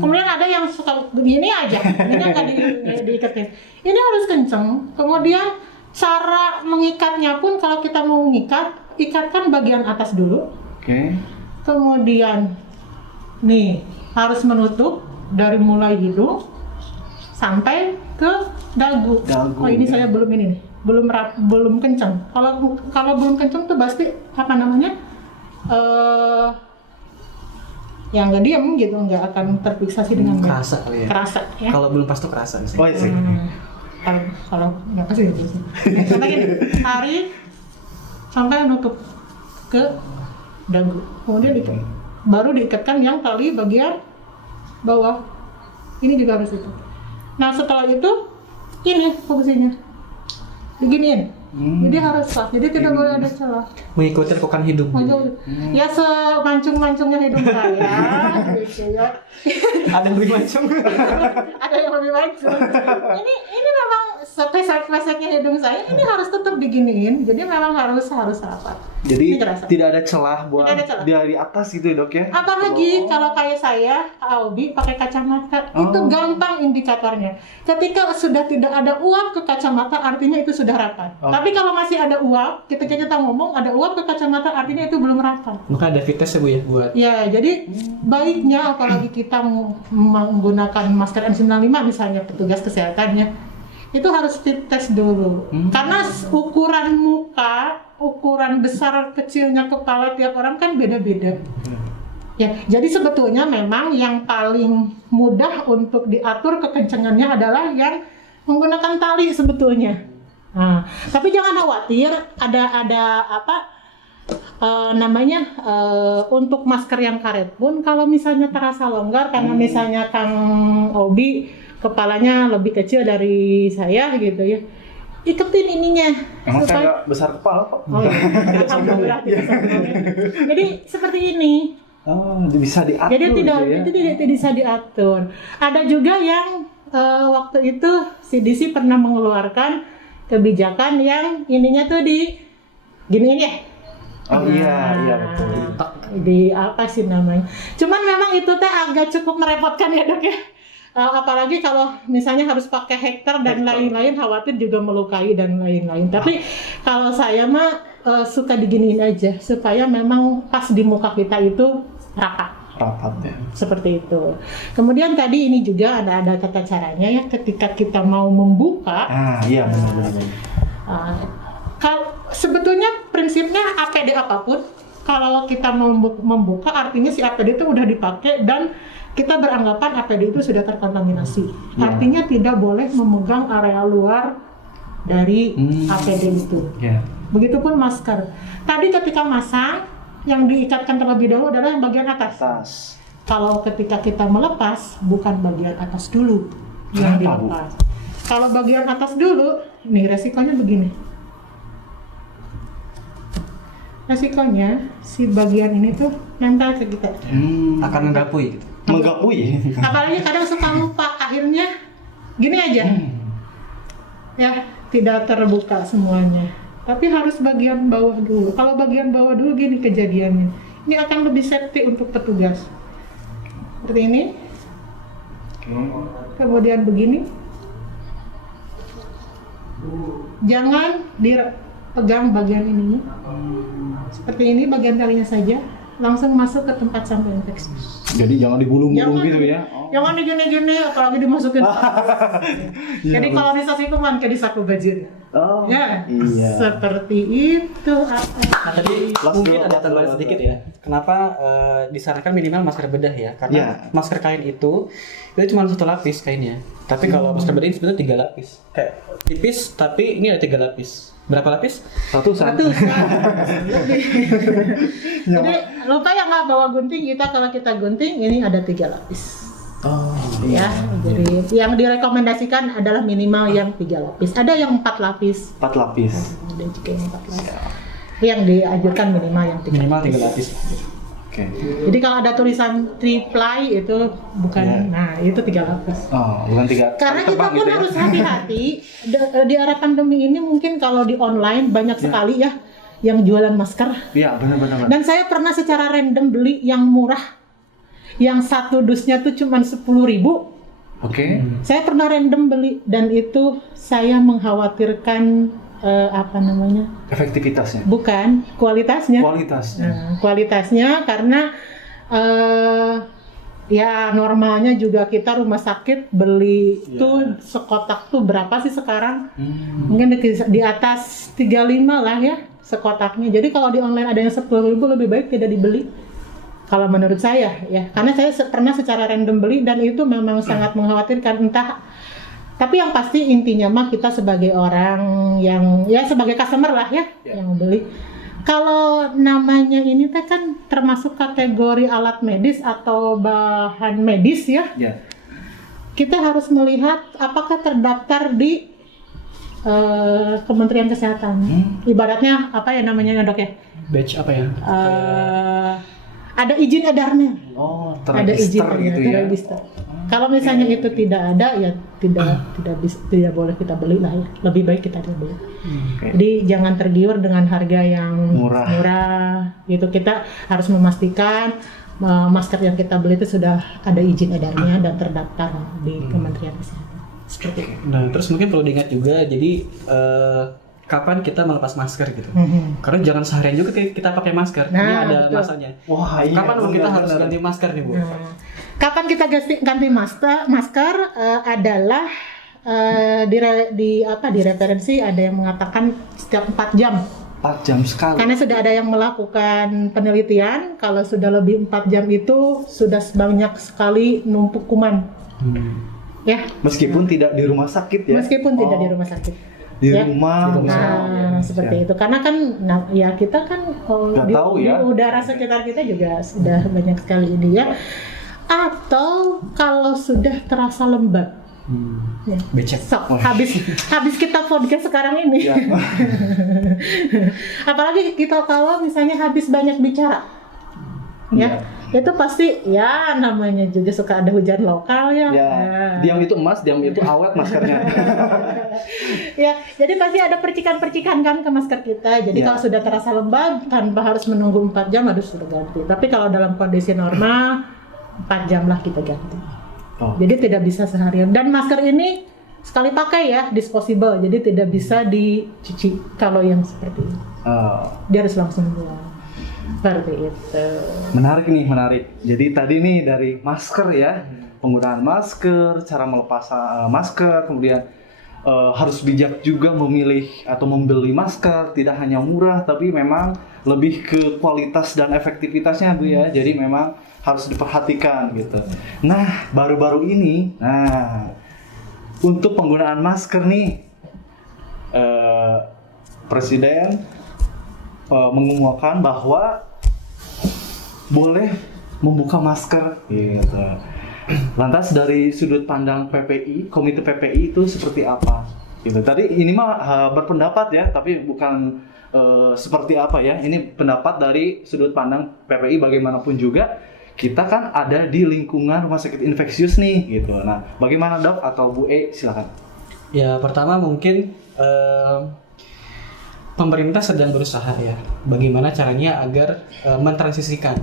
Kemudian ada yang suka begini aja, ini nggak diiketin. Ini harus kencang. Kemudian cara mengikatnya pun kalau kita mau mengikat, ikatkan bagian atas dulu. Kemudian nih harus menutup dari mulai hidung sampai ke dagu. Oh ini saya belum ini nih, belum kencang. Kalau belum kencang tuh pasti yang nggak diem gitu, nggak akan terfiksasi dengan kerasa kali ya. Kerasa ya. Kalau belum pas tuh kerasa sih. Oh iya. Kalau nggak pas ya biasa. Contohnya gini, tarik sampai nutup ke dagu, kemudian baru diikatkan yang tali bagian bawah. Ini juga harus itu. Nah setelah itu ini fungsinya beginiin. Jadi harus pas, jadi tidak boleh ada celah. Mengikuti rekukan hidung. Ya semancung-mancungnya hidung saya, gitu ya. Ada yang lebih mancung. Ada yang lebih mancung. Ini memang spesek-speseknya hidung saya ini harus tetap diginiin. Jadi memang harus rapat. Jadi tidak ada celah buat dari atas gitu ya dok ya? Apalagi kalau kayak saya, Kak Aubi pakai kacamata, itu gampang indikatornya. Ketika sudah tidak ada uap ke kacamata, artinya itu sudah rapat. Tapi kalau masih ada uap, ketika kita ngomong ada uap ke kacamata, artinya itu belum rapat. Maka ada fit test ya Bu ya buat. Ya, jadi baiknya apalagi kita menggunakan masker N95 misalnya petugas kesehatannya, itu harus fit test dulu. Karena ukuran muka, ukuran besar kecilnya kepala tiap orang kan beda-beda. Ya, jadi sebetulnya memang yang paling mudah untuk diatur kekencangannya adalah yang menggunakan tali sebetulnya. Nah, tapi jangan khawatir, ada untuk masker yang karet pun kalau misalnya terasa longgar karena misalnya Kang Obi kepalanya lebih kecil dari saya gitu ya, iketin ininya. Emang saya nggak besar kepala kok. Oh iya, alhamdulillah. Jadi seperti ini. Oh, bisa diatur. Jadi tidak ya? bisa diatur. Ada juga yang waktu itu CDC pernah mengeluarkan kebijakan yang ininya tuh di giniin ya. Oh iya betul. Di apa sih namanya? Cuman memang itu teh agak cukup merepotkan ya dok ya. Apalagi kalau misalnya harus pakai hektar dan lain-lain, khawatir juga melukai dan lain-lain. Tapi kalau saya mah suka diginiin aja supaya memang pas di muka kita itu rapat ya. Seperti itu. Kemudian tadi ini juga ada tata caranya ya ketika kita mau membuka. Iya benar. Sebetulnya prinsipnya APD apapun, kalau kita mau membuka artinya si APD itu udah dipakai dan kita beranggapan APD itu sudah terkontaminasi. Artinya tidak boleh memegang area luar dari APD itu. Begitupun masker. Tadi ketika masang, yang diikatkan terlebih dahulu adalah yang bagian atas. Kalau ketika kita melepas, bukan bagian atas dulu yang dilepas. Kalau bagian atas dulu, nih resikonya begini. Resikonya si bagian ini tuh nempel ke kita. Akan menggapui gitu. Menggapui. Apalagi kadang suka lupa, akhirnya gini aja. Ya, tidak terbuka semuanya. Tapi harus bagian bawah dulu. Kalau bagian bawah dulu gini kejadiannya. Ini akan lebih safety untuk petugas. Seperti ini. Kemudian begini. Jangan dipegang bagian ini. Seperti ini bagian talinya saja, langsung masuk ke tempat sampah infeksi. Jadi jangan digulung-gulung gitu ya. Jangan digini-gini, apalagi dimasukin. Jadi kalau di saksi kuman kayak di saku bajir. Oh. Ya. Iya. Seperti itu. Nah, tadi mungkin ada tambahan sedikit ya. Kenapa disarankan minimal masker bedah ya? Karena masker kain itu cuma 1 lapis kainnya. Tapi kalau masker bedah ini sebenarnya 3 lapis. Kayak tipis, tapi ini ada 3 lapis. Berapa lapis? Satu. Jadi lupa ya nggak bawa gunting kita, kalau kita gunting ini ada 3 lapis. Oh. Ya, jadi yang direkomendasikan adalah minimal yang 3 lapis. Ada yang 4 lapis. 4 lapis. Ada juga yang 4 lapis. Yang dianjurkan minimal yang 3 Minimal lapis. 3 lapis. Oke. Jadi kalau ada tulisan 3 ply itu bukan, nah itu 3 lapis. Oh, bukan 3. Karena kita pun harus hati-hati di era pandemi ini. Mungkin kalau di online banyak sekali ya yang jualan masker. Iya, benar. Dan saya pernah secara random beli yang murah, yang 1 dusnya tuh cuma 10.000. Oke. Saya pernah random beli dan itu saya mengkhawatirkan Efektivitasnya. bukan kualitasnya. Kualitasnya karena ya normalnya juga kita rumah sakit beli tuh sekotak tuh berapa sih sekarang? Mungkin di atas 35 lah ya sekotaknya. Jadi kalau di online ada yang 10.000 lebih baik tidak dibeli. Kalau menurut saya ya, karena saya pernah secara random beli dan itu memang sangat mengkhawatirkan. Tapi yang pasti intinya mah kita sebagai orang yang ya sebagai customer lah ya yang beli. Kalau namanya ini teh kan termasuk kategori alat medis atau bahan medis ya. Kita harus melihat apakah terdaftar di Kementerian Kesehatan. Ibaratnya apa ya namanya Dok ya? Batch apa ya? Ada izin edarnya. Oh, ada izin gitu ya. Terregister. Kalau misalnya itu tidak ada ya tidak boleh kita beli lah ya. Lebih baik kita tidak beli. Jadi jangan tergiur dengan harga yang murah. Gitu kita harus memastikan masker yang kita beli itu sudah ada izin edarnya dan terdaftar di Kementerian Kesehatan. Seperti itu. Nah, terus mungkin perlu diingat juga jadi kapan kita melepas masker gitu. Karena jangan seharian juga kita pakai masker. Ini ada masanya. Wah, iya. Kapan kita harus ganti masker nih, Bu? Kapan kita ganti masker adalah di referensi ada yang mengatakan setiap 4 jam. 4 jam sekali. Karena sudah ada yang melakukan penelitian kalau sudah lebih 4 jam itu sudah banyak sekali numpuk kuman. Ya. Meskipun tidak di rumah sakit ya. Meskipun tidak di rumah sakit. Di rumah. Seperti itu. Karena kan ya kita kan di udara sekitar kita juga sudah banyak sekali ini ya. Atau kalau sudah terasa lembab. Ya. Becek. Habis kita podcast sekarang ini. Apalagi kita kalau misalnya habis banyak bicara. Ya. Itu pasti ya namanya juga suka ada hujan lokal ya. Diam itu emas, diam itu awet maskernya. Ya, jadi pasti ada percikan-percikan kan ke masker kita. Jadi kalau sudah terasa lembab tanpa harus menunggu 4 jam harus sudah ganti. Tapi kalau dalam kondisi normal 4 jam lah kita ganti. Jadi tidak bisa seharian. Dan masker ini sekali pakai ya, disposable. Jadi tidak bisa dicuci kalau yang seperti ini. Dia harus langsung buang. Seperti itu. Menarik. Jadi tadi nih dari masker ya, penggunaan masker, cara melepas masker, kemudian harus bijak juga memilih atau membeli masker, tidak hanya murah tapi memang lebih ke kualitas dan efektivitasnya Bu ya. Jadi memang harus diperhatikan gitu. Nah, baru-baru ini, untuk penggunaan masker nih, Presiden mengumumkan bahwa boleh membuka masker gitu. Lantas dari sudut pandang PPI, komite PPI itu seperti apa? Gitu. Tadi ini mah berpendapat ya, tapi bukan seperti apa ya. Ini pendapat dari sudut pandang PPI. Bagaimanapun juga kita kan ada di lingkungan rumah sakit infeksius nih gitu. Nah, bagaimana Dok atau Bu E, silakan. Ya, pertama mungkin pemerintah sedang berusaha ya, bagaimana caranya agar mentransisikan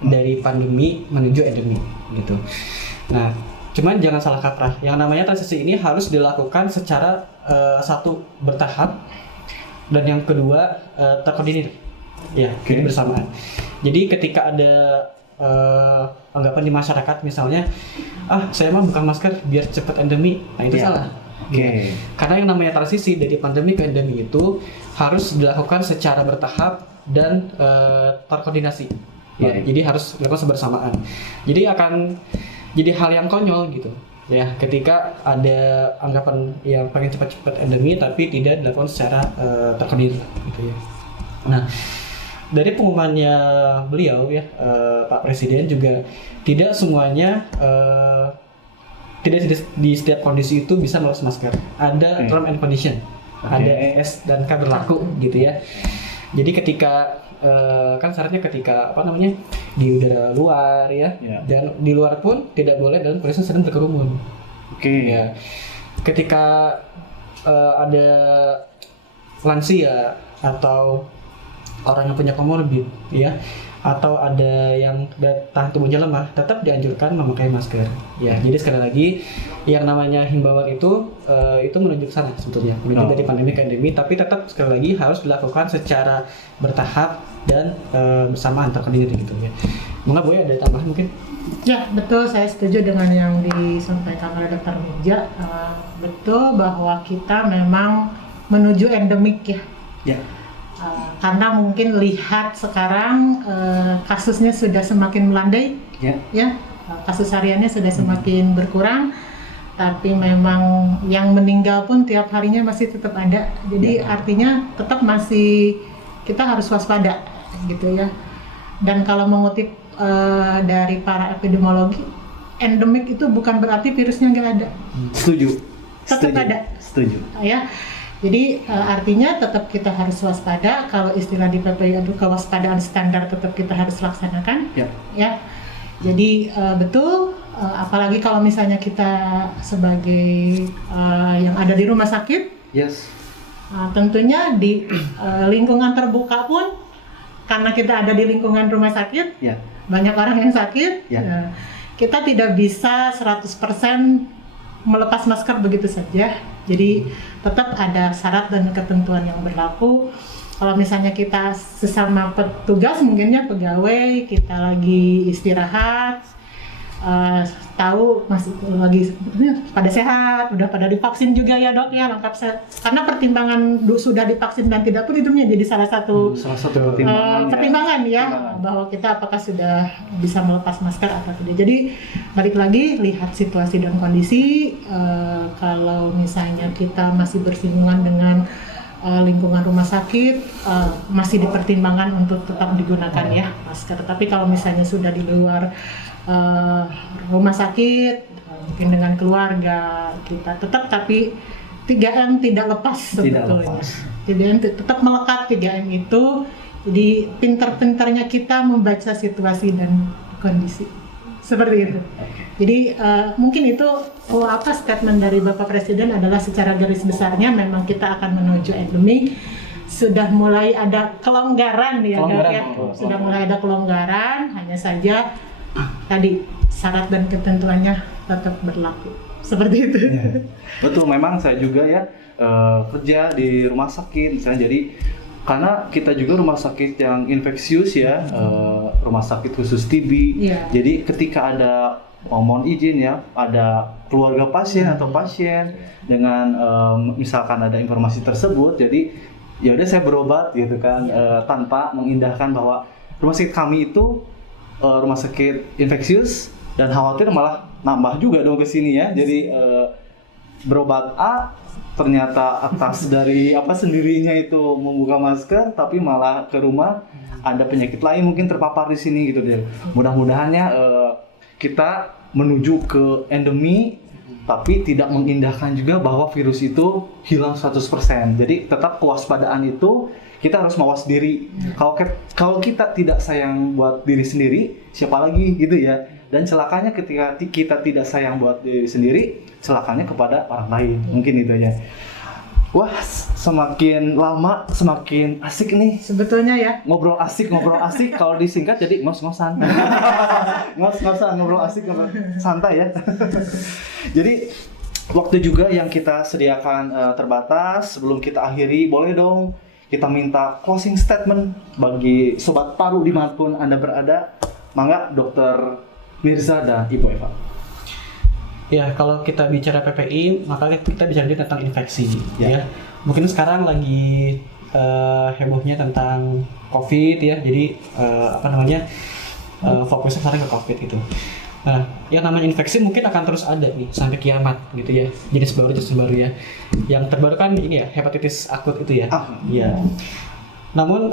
dari pandemi menuju endemi gitu. Nah, cuman jangan salah kaprah. Yang namanya transisi ini harus dilakukan secara satu bertahap, dan yang kedua terkoordinir. Ya, jadi bersamaan. Jadi ketika ada anggapan di masyarakat misalnya, saya mah bukan masker biar cepat endemi. Nah, itu salah. Karena yang namanya transisi dari pandemi ke endemi itu harus dilakukan secara bertahap dan terkoordinasi. Ya, jadi harus dilakukan bersamaan. Jadi akan jadi hal yang konyol gitu. Ya, ketika ada anggapan yang pengen cepat-cepat endemi tapi tidak dilakukan secara terkoordinir gitu ya. Nah, dari pengumumannya beliau ya, Pak Presiden juga tidak semuanya tidak di setiap kondisi itu bisa melepas masker. Ada term and condition, ada S dan K berlaku gitu ya. Jadi ketika kan syaratnya ketika di udara luar ya, dan di luar pun tidak boleh dalam kondisi sedang berkerumun. Ya, ketika ada lansia atau orang yang punya komorbid ya, atau ada yang tahan tubuhnya lemah, tetap dianjurkan memakai masker. Ya, jadi sekali lagi yang namanya himbauan itu menuju ke sana sebetulnya, menuju dari pandemi ke endemi, tapi tetap sekali lagi harus dilakukan secara bertahap dan bersamaan terkoordinir gitu ya. Mungkin Bu ada tambahan mungkin? Ya, betul, saya setuju dengan yang disampaikan oleh Dr. Mirza. Betul bahwa kita memang menuju endemik ya. Karena mungkin lihat sekarang kasusnya sudah semakin melandai, kasus hariannya sudah semakin berkurang, tapi memang yang meninggal pun tiap harinya masih tetap ada. Jadi artinya tetap masih kita harus waspada gitu ya. Dan kalau mengutip dari para epidemiologi, endemik itu bukan berarti virusnya nggak ada. Setuju. Tetap ada. Setuju. Ya. Jadi artinya tetap kita harus waspada. Kalau istilah di PPI itu kewaspadaan standar tetap kita harus laksanakan. Ya. Jadi betul. Apalagi kalau misalnya kita sebagai yang ada di rumah sakit. Tentunya di lingkungan terbuka pun, karena kita ada di lingkungan rumah sakit, banyak orang yang sakit. Kita tidak bisa 100% melepas masker begitu saja. Jadi tetap ada syarat dan ketentuan yang berlaku. Kalau misalnya kita sesama petugas, mungkinnya pegawai, kita lagi istirahat, tahu masih lagi pada sehat, udah pada divaksin juga ya Dok ya, lengkap sehat. Karena pertimbangan sudah divaksin dan tidak pun itu menjadi salah satu pertimbangan ya, bahwa kita apakah sudah bisa melepas masker atau tidak. Jadi balik lagi lihat situasi dan kondisi. Kalau misalnya kita masih bersinggungan dengan lingkungan rumah sakit, masih dipertimbangkan untuk tetap digunakan ya masker. Tapi kalau misalnya sudah di luar rumah sakit, mungkin dengan keluarga kita tetap, tapi 3M tidak lepas sebetulnya. 3M tetap melekat 3M itu. Jadi pintar-pintarnya kita membaca situasi dan kondisi seperti itu. Jadi mungkin itu statement dari Bapak Presiden adalah secara garis besarnya memang kita akan menuju endemi. Sudah mulai ada kelonggaran ya. Sudah mulai ada kelonggaran, hanya saja tadi syarat dan ketentuannya tetap berlaku seperti itu. Betul, memang saya juga ya kerja di rumah sakit misalnya, jadi karena kita juga rumah sakit yang infeksius ya, rumah sakit khusus TB. Jadi ketika ada mohon izin ya, ada keluarga pasien atau pasien dengan misalkan ada informasi tersebut, jadi ya udah saya berobat gitu kan, tanpa mengindahkan bahwa rumah sakit kami itu rumah sakit infeksius, dan khawatir malah nambah juga dong ke sini ya. Jadi berobat A ternyata atas dari sendirinya itu membuka masker, tapi malah ke rumah ada penyakit lain mungkin terpapar di sini gitu deh. Mudah-mudahannya kita menuju ke endemi, tapi tidak mengindahkan juga bahwa virus itu hilang 100%. Jadi tetap kewaspadaan itu kita harus mawas diri. Kalau kita tidak sayang buat diri sendiri, siapa lagi gitu ya. Dan celakanya ketika kita tidak sayang buat diri sendiri, celakanya kepada orang lain. Mungkin itu ya. Wah, semakin lama semakin asik nih. Sebetulnya ya. Ngobrol asik. Kalau disingkat jadi ngos-ngosan. Ngos-ngosan, ngobrol asik, ngobrol santai ya. Jadi waktu juga yang kita sediakan terbatas. Sebelum kita akhiri, boleh dong kita minta closing statement bagi Sobat Paru dimanapun Anda berada. Mangga Dr. Mirza dan Ibu Eva. Ya, kalau kita bicara PPI, maka kita bicara juga tentang infeksi, ya. Mungkin sekarang lagi hebohnya tentang COVID ya, jadi fokusnya sekarang ke COVID gitu. Nah, yang namanya infeksi mungkin akan terus ada nih sampai kiamat gitu ya. Jenis baru ya. Yang terbaru kan ini ya, hepatitis akut itu ya. Iya. Namun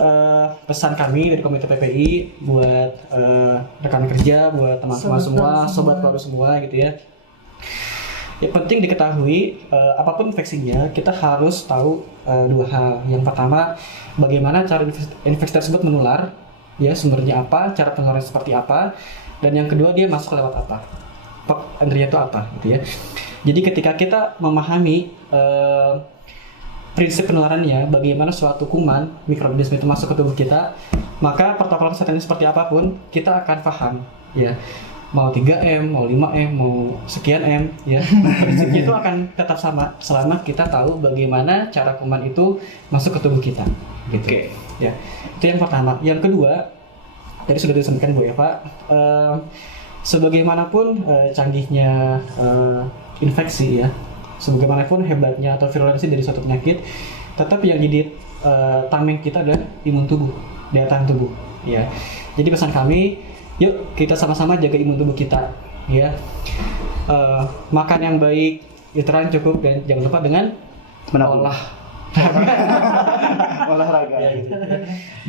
pesan kami dari Komite PPI buat rekan kerja, buat teman-teman semua, sobat paru semua gitu ya. Yang penting diketahui apapun infeksinya, kita harus tahu dua hal. Yang pertama, bagaimana cara infeksi tersebut menular, ya sumbernya apa, cara penularan seperti apa, dan yang kedua dia masuk lewat apa, entry-nya itu apa, gitu ya. Jadi ketika kita memahami prinsip penularannya, bagaimana suatu kuman mikroorganisme itu masuk ke tubuh kita, maka protokol kesehatannya seperti apapun kita akan paham, ya. Mau 3M, mau 5M, mau sekian M, ya. Prinsipnya itu akan tetap sama selama kita tahu bagaimana cara kuman itu masuk ke tubuh kita, gitu. Oke. Ya, itu yang pertama. Yang kedua, tadi sudah disampaikan Bu Eva, sebagaimanapun canggihnya infeksi ya, sebagaimanapun hebatnya atau virulensi dari suatu penyakit, tetap yang jadi tameng kita adalah imun tubuh, daya tahan tubuh, ya. Jadi pesan kami, yuk kita sama-sama jaga imun tubuh kita, ya. Makan yang baik, istirahat cukup, dan jangan lupa dengan olahraga. Ya, gitu.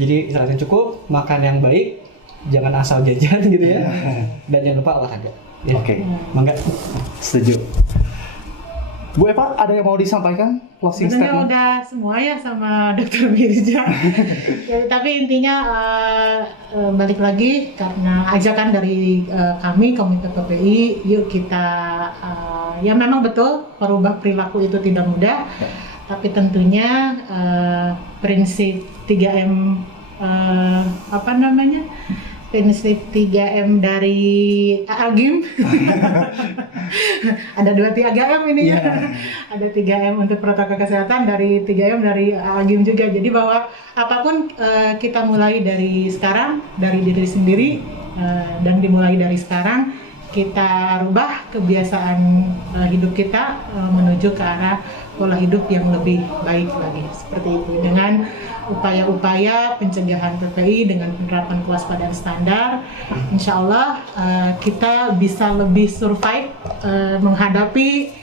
Jadi istirahat yang cukup, makan yang baik, jangan asal jajan gitu ya, dan jangan lupa olahraga. Ya. Oke. Mangga. Setuju. Bu Eva, ada yang mau disampaikan? Closing statement? Udah semua ya sama Dr. Mirza. Ya, tapi intinya balik lagi karena ajakan dari kami Komite PPI, yuk kita ya memang betul merubah perilaku itu tidak mudah, tapi tentunya prinsip 3M prinsip 3M dari AAGIM. Ada 3M ini ya. Ada 3M untuk protokol kesehatan, dari 3M dari AAGIM juga. Jadi bahwa apapun kita mulai dari sekarang, dari diri sendiri, dan dimulai dari sekarang kita rubah kebiasaan hidup kita menuju ke arah pola hidup yang lebih baik lagi, seperti itu, dengan upaya-upaya pencegahan PPI dengan penerapan kewaspadaan standar. Insya Allah kita bisa lebih survive menghadapi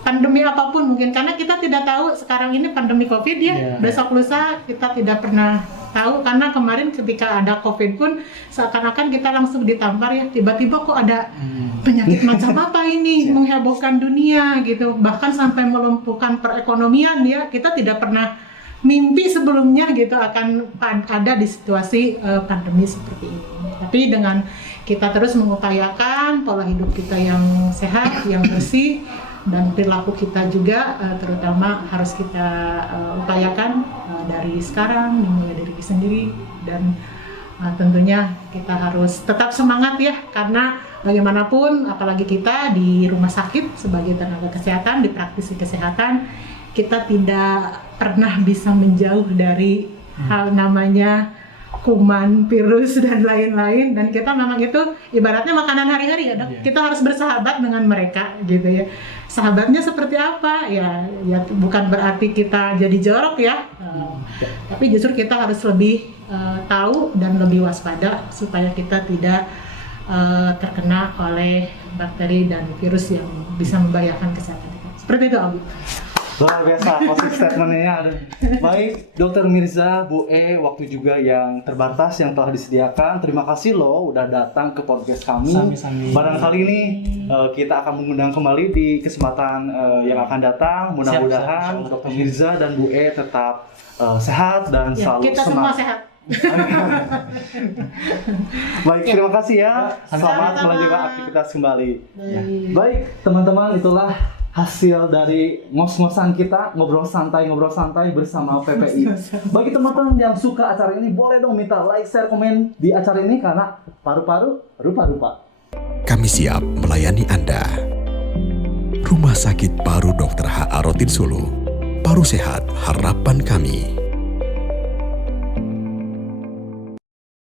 pandemi apapun mungkin, karena kita tidak tahu sekarang ini pandemi COVID ya, besok lusa kita tidak pernah tahu, karena kemarin ketika ada COVID pun seakan-akan kita langsung ditampar ya, tiba-tiba kok ada penyakit macam apa ini, menghebohkan dunia gitu, bahkan sampai melumpuhkan perekonomian ya, kita tidak pernah mimpi sebelumnya gitu akan ada di situasi pandemi seperti ini. Tapi dengan kita terus mengupayakan pola hidup kita yang sehat, yang bersih, dan perilaku kita juga terutama harus kita upayakan dari sekarang, dimulai dari diri sendiri, dan tentunya kita harus tetap semangat ya, karena bagaimanapun apalagi kita di rumah sakit sebagai tenaga kesehatan, di praktisi kesehatan, kita tidak pernah bisa menjauh dari hal namanya kuman, virus, dan lain-lain, dan kita memang itu ibaratnya makanan hari-hari ya dok. Kita harus bersahabat dengan mereka gitu ya. Sahabatnya seperti apa ya bukan berarti kita jadi jorok ya, tapi justru kita harus lebih tahu dan lebih waspada supaya kita tidak terkena oleh bakteri dan virus yang bisa membahayakan kesehatan kita. Seperti itu Abi. Luar biasa closing statement-nya. Baik, Dokter Mirza, Bu E, waktu juga yang terbatas yang telah disediakan. Terima kasih loh udah datang ke podcast kami. Sami-sami. Barangkali ini kita akan mengundang kembali di kesempatan yang akan datang. Mudah-mudahan Dokter Mirza dan Bu E tetap sehat dan selalu kita semua sehat. Baik, terima kasih ya. Selamat melanjutkan aktivitas kembali. Baik, teman-teman, itulah hasil dari ngos-ngosan kita, ngobrol santai bersama PPI. Bagi teman-teman yang suka acara ini, boleh dong minta like, share, komen di acara ini karena paru-paru rupa-rupa. Kami siap melayani Anda. Rumah Sakit Paru Dr. H.A. Rotin Sulu. Paru sehat, harapan kami.